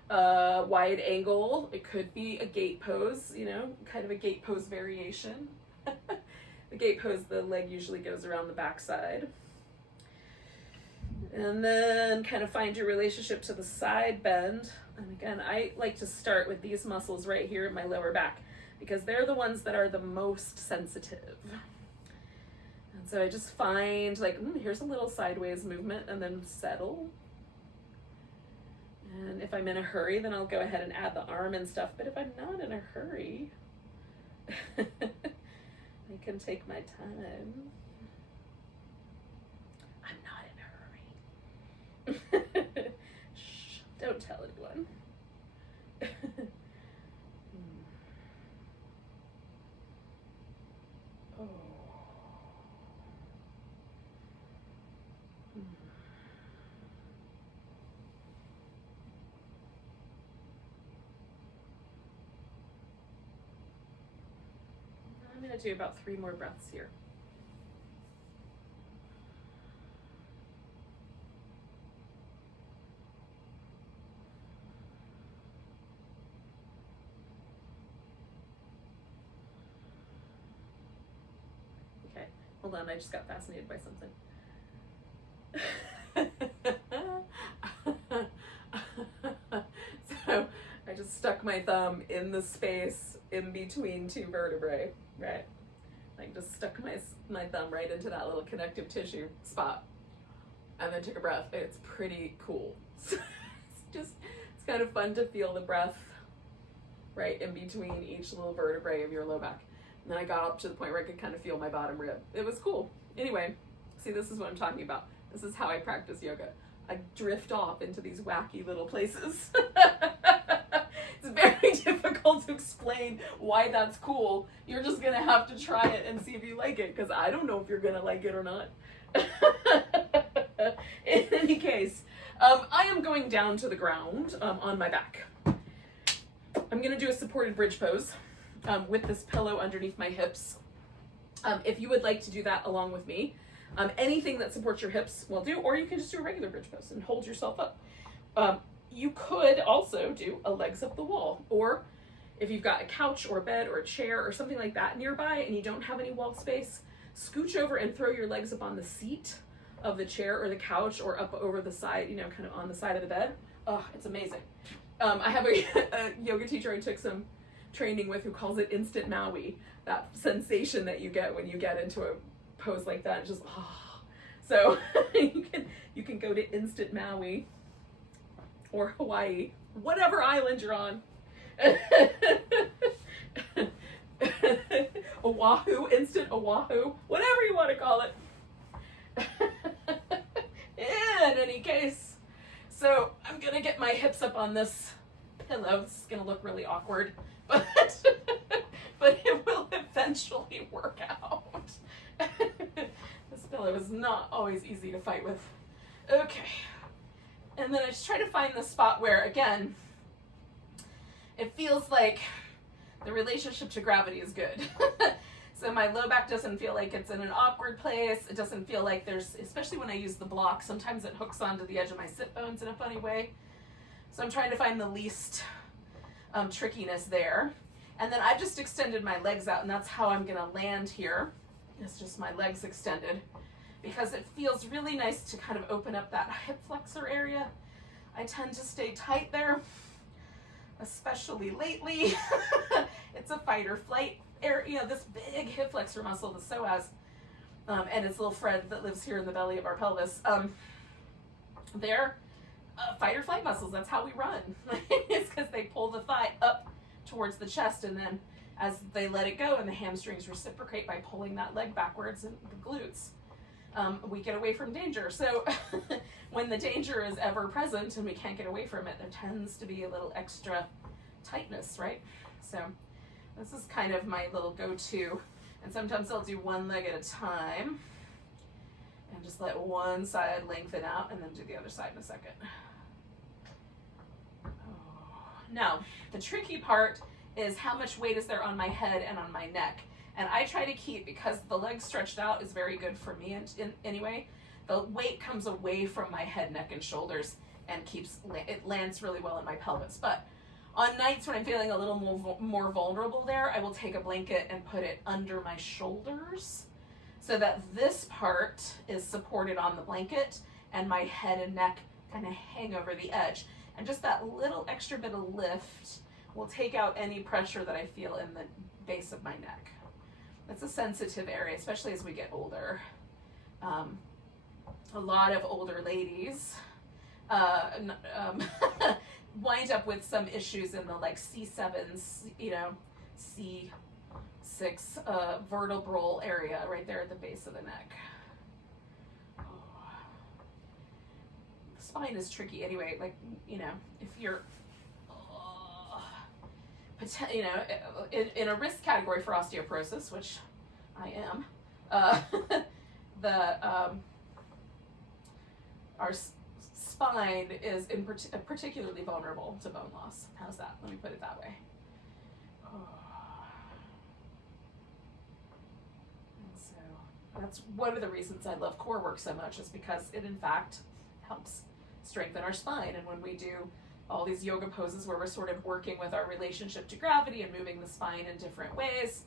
wide angle. It could be a gate pose, you know, kind of a gate pose variation. The gate pose, the leg usually goes around the back side. And then kind of find your relationship to the side bend. And again, I like to start with these muscles right here in my lower back because they're the ones that are the most sensitive. And so I just find like, here's a little sideways movement and then settle. And if I'm in a hurry, then I'll go ahead and add the arm and stuff. But if I'm not in a hurry, I can take my time. I'm not in a hurry. Shh, don't tell anyone. Oh. I'm going to do about 3 more breaths here. Okay, hold on, I just got fascinated by something. So I just stuck my thumb in the space in between 2 vertebrae, right? Like just stuck my thumb right into that little connective tissue spot and then took a breath. It's pretty cool. It's kind of fun to feel the breath right in between each little vertebrae of your low back. And then I got up to the point where I could kind of feel my bottom rib. It was cool. Anyway, see, this is what I'm talking about. This is how I practice yoga. I drift off into these wacky little places. It's very difficult to explain why that's cool. You're just gonna have to try it and see if you like it, because I don't know if you're gonna like it or not. In any case, I am going down to the ground on my back. I'm gonna do a supported bridge pose with this pillow underneath my hips. If you would like to do that along with me, anything that supports your hips will do, or you can just do a regular bridge pose and hold yourself up. You could also do a legs up the wall, or if you've got a couch or a bed or a chair or something like that nearby and you don't have any wall space, scooch over and throw your legs up on the seat of the chair or the couch or up over the side, you know, kind of on the side of the bed. Oh, it's amazing. I have a yoga teacher I took some training with who calls it instant Maui, that sensation that you get when you get into a pose like that. It's just, oh. So you can go to instant Maui or Hawaii, whatever island you're on. Oahu, instant Oahu, whatever you want to call it. In any case, so I'm gonna get my hips up on this pillow. This is gonna look really awkward, but it will eventually work out. This pillow is not always easy to fight with. Okay. And then I just try to find the spot where, again, it feels like the relationship to gravity is good. So my low back doesn't feel like it's in an awkward place. It doesn't feel like there's, especially when I use the block, sometimes it hooks onto the edge of my sit bones in a funny way. So I'm trying to find the least trickiness there. And then I've just extended my legs out, and that's how I'm gonna land here. It's just my legs extended, because it feels really nice to kind of open up that hip flexor area. I tend to stay tight there, especially lately. It's a fight or flight area, you know, this big hip flexor muscle, the psoas, and its little friend that lives here in the belly of our pelvis. They're fight or flight muscles. That's how we run. It's because they pull the thigh up towards the chest, and then as they let it go and the hamstrings reciprocate by pulling that leg backwards and the glutes, we get away from danger. So when the danger is ever present and we can't get away from it, there tends to be a little extra tightness, right? So this is kind of my little go-to. And sometimes I'll do one leg at a time and just let one side lengthen out and then do the other side in a second. Now, the tricky part is how much weight is there on my head and on my neck. And I try to keep, because the legs stretched out is very good for me anyway, the weight comes away from my head, neck, and shoulders and it lands really well in my pelvis. But on nights when I'm feeling a little more vulnerable there, I will take a blanket and put it under my shoulders so that this part is supported on the blanket and my head and neck kind of hang over the edge. And just that little extra bit of lift will take out any pressure that I feel in the base of my neck. It's a sensitive area, especially as we get older. A lot of older ladies wind up with some issues in the like C7, you know, C6 vertebral area right there at the base of the neck. The spine is tricky anyway. Like, you know, if you're you know, in a risk category for osteoporosis, which I am, our spine is particularly vulnerable to bone loss. How's that? Let me put it that way. And so that's one of the reasons I love core work so much, is because it in fact helps strengthen our spine. And when we do all these yoga poses where we're sort of working with our relationship to gravity and moving the spine in different ways,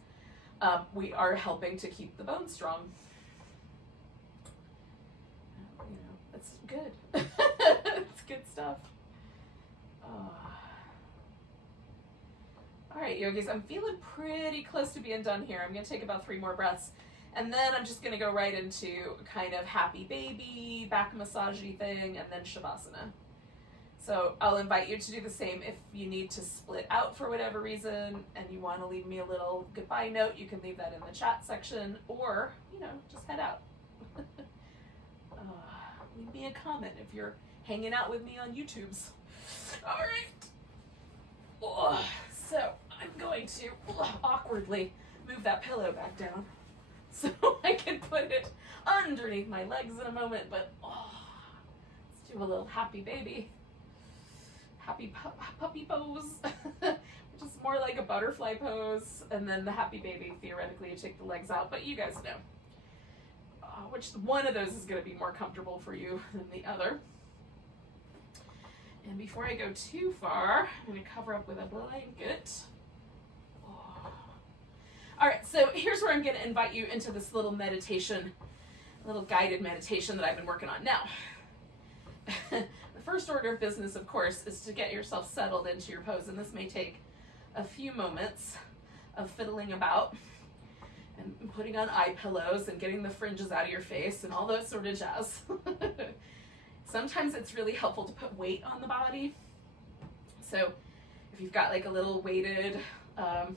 we are helping to keep the bone strong. You know, that's good. It's good stuff. All right, yogis, I'm feeling pretty close to being done here. I'm going to take about 3 more breaths, and then I'm just going to go right into kind of happy baby, back massagey thing, and then shavasana. So I'll invite you to do the same. If you need to split out for whatever reason and you want to leave me a little goodbye note, you can leave that in the chat section, or, you know, just head out. Leave me a comment if you're hanging out with me on YouTube's. All right. So I'm going to awkwardly move that pillow back down so I can put it underneath my legs in a moment, but let's do a little happy baby. Happy puppy pose, which is more like a butterfly pose, and then the happy baby, theoretically you take the legs out, but you guys know which one of those is going to be more comfortable for you than the other. And before I go too far, I'm going to cover up with a blanket. All right, so here's where I'm going to invite you into this little meditation, little guided meditation that I've been working on. Now, the first order of business, of course, is to get yourself settled into your pose, and this may take a few moments of fiddling about and putting on eye pillows and getting the fringes out of your face and all that sort of jazz. Sometimes it's really helpful to put weight on the body. So if you've got like a little weighted, you know,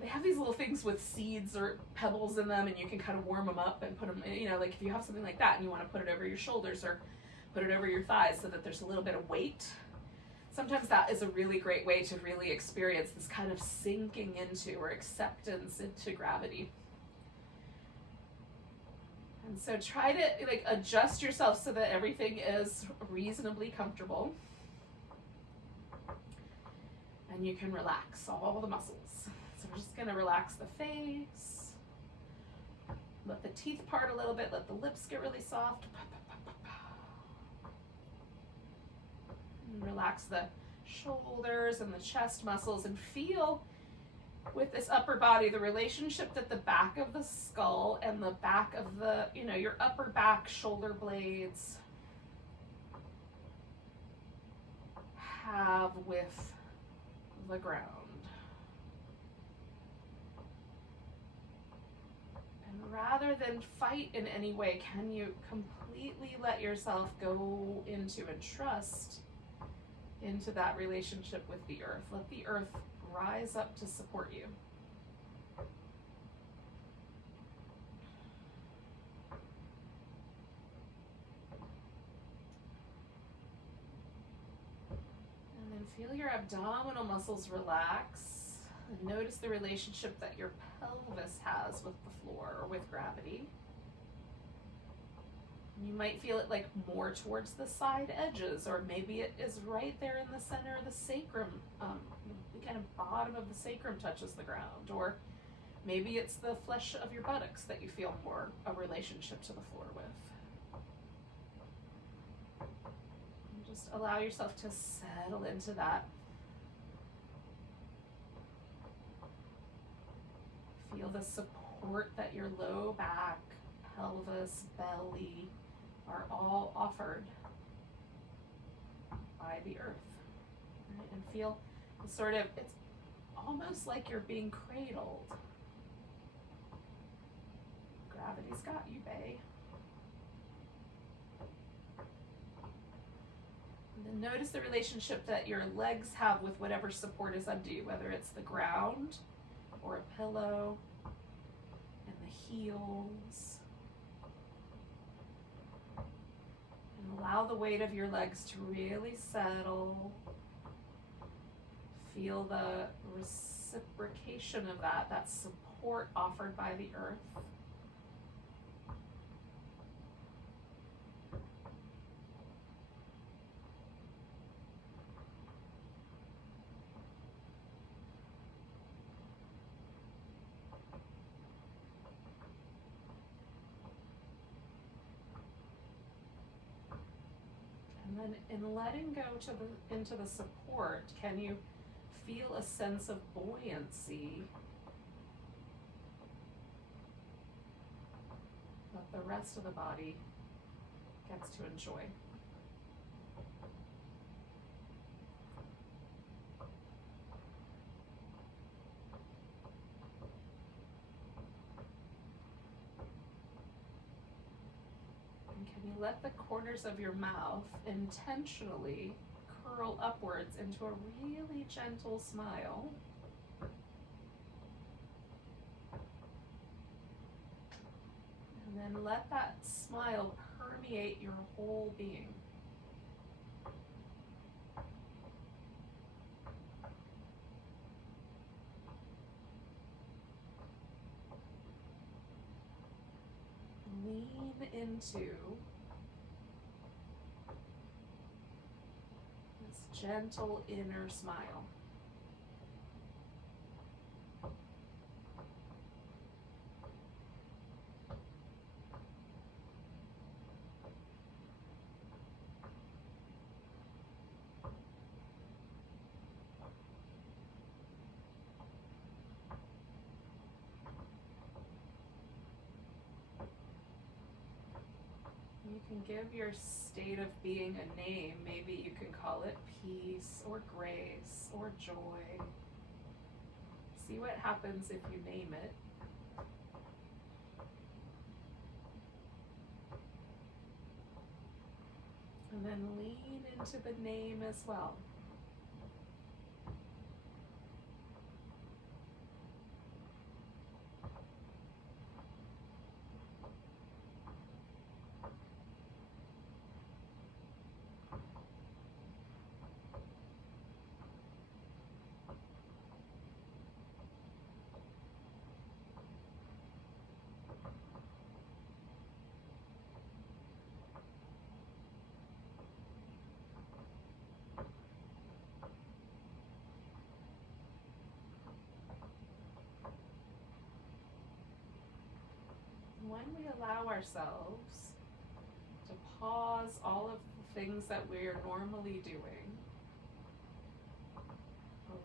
they have these little things with seeds or pebbles in them, and you can kind of warm them up and put them, you know, like if you have something like that and you want to put it over your shoulders or put it over your thighs so that there's a little bit of weight. Sometimes that is a really great way to really experience this kind of sinking into or acceptance into gravity. And so try to like adjust yourself so that everything is reasonably comfortable. And you can relax all the muscles. So we're just gonna relax the face. Let the teeth part a little bit, let the lips get really soft. And relax the shoulders and the chest muscles and feel with this upper body the relationship that the back of the skull and the back of the, your upper back shoulder blades have with the ground. And rather than fight in any way, can you completely let yourself go into and trust into that relationship with the earth? Let the earth rise up to support you. And then feel your abdominal muscles relax. And notice the relationship that your pelvis has with the floor or with gravity. You might feel it like more towards the side edges, or maybe it is right there in the center of the sacrum. The kind of bottom of the sacrum touches the ground, or maybe it's the flesh of your buttocks that you feel more a relationship to the floor with. And just allow yourself to settle into that. Feel the support that your low back, pelvis, belly are all offered by the earth. Right? And feel it's almost like you're being cradled. Gravity's got you, bae. And then notice the relationship that your legs have with whatever support is under you, whether it's the ground or a pillow, and the heels. And allow the weight of your legs to really settle. Feel the reciprocation of that support offered by the earth. And then in letting go into the support, can you feel a sense of buoyancy that the rest of the body gets to enjoy? And can you let the corners of your mouth intentionally curl upwards into a really gentle smile? And then let that smile permeate your whole being. Lean into this gentle inner smile. You can give your state of being a name. Maybe you can call it peace or grace or joy. See what happens if you name it. And then lean into the name as well. when we allow ourselves to pause all of the things that we're normally doing,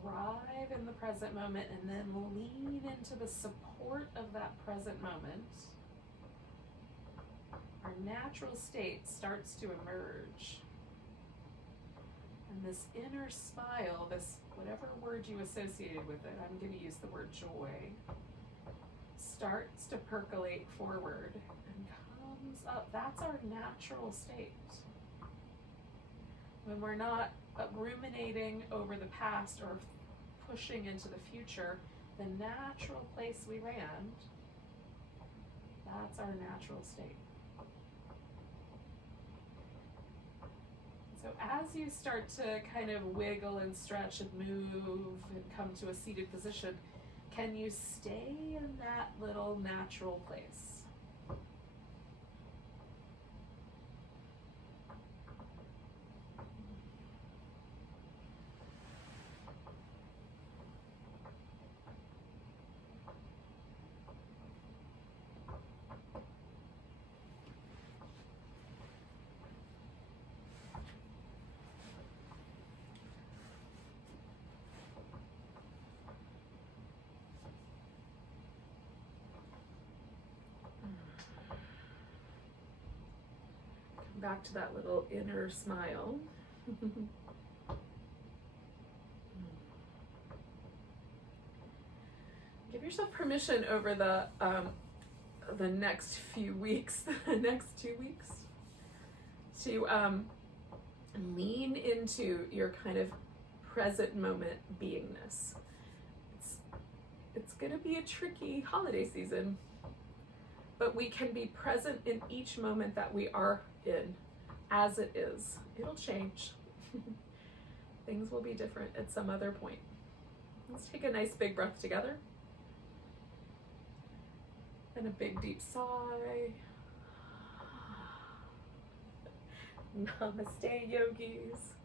arrive in the present moment, and then lean into the support of that present moment, our natural state starts to emerge. And this inner smile, this whatever word you associated with it, I'm going to use the word joy, starts to percolate forward and comes up. That's our natural state. When we're not ruminating over the past or pushing into the future, the natural place we land, that's our natural state. So as you start to kind of wiggle and stretch and move and come to a seated position, can you stay in that little natural place? Back to that little inner smile. Give yourself permission over the next few weeks, the next 2 weeks, to lean into your kind of present moment beingness. It's gonna be a tricky holiday season, but we can be present in each moment that we are in as it is. It'll change. Things will be different at some other point. Let's take a nice big breath together. And a big deep sigh. Namaste, yogis.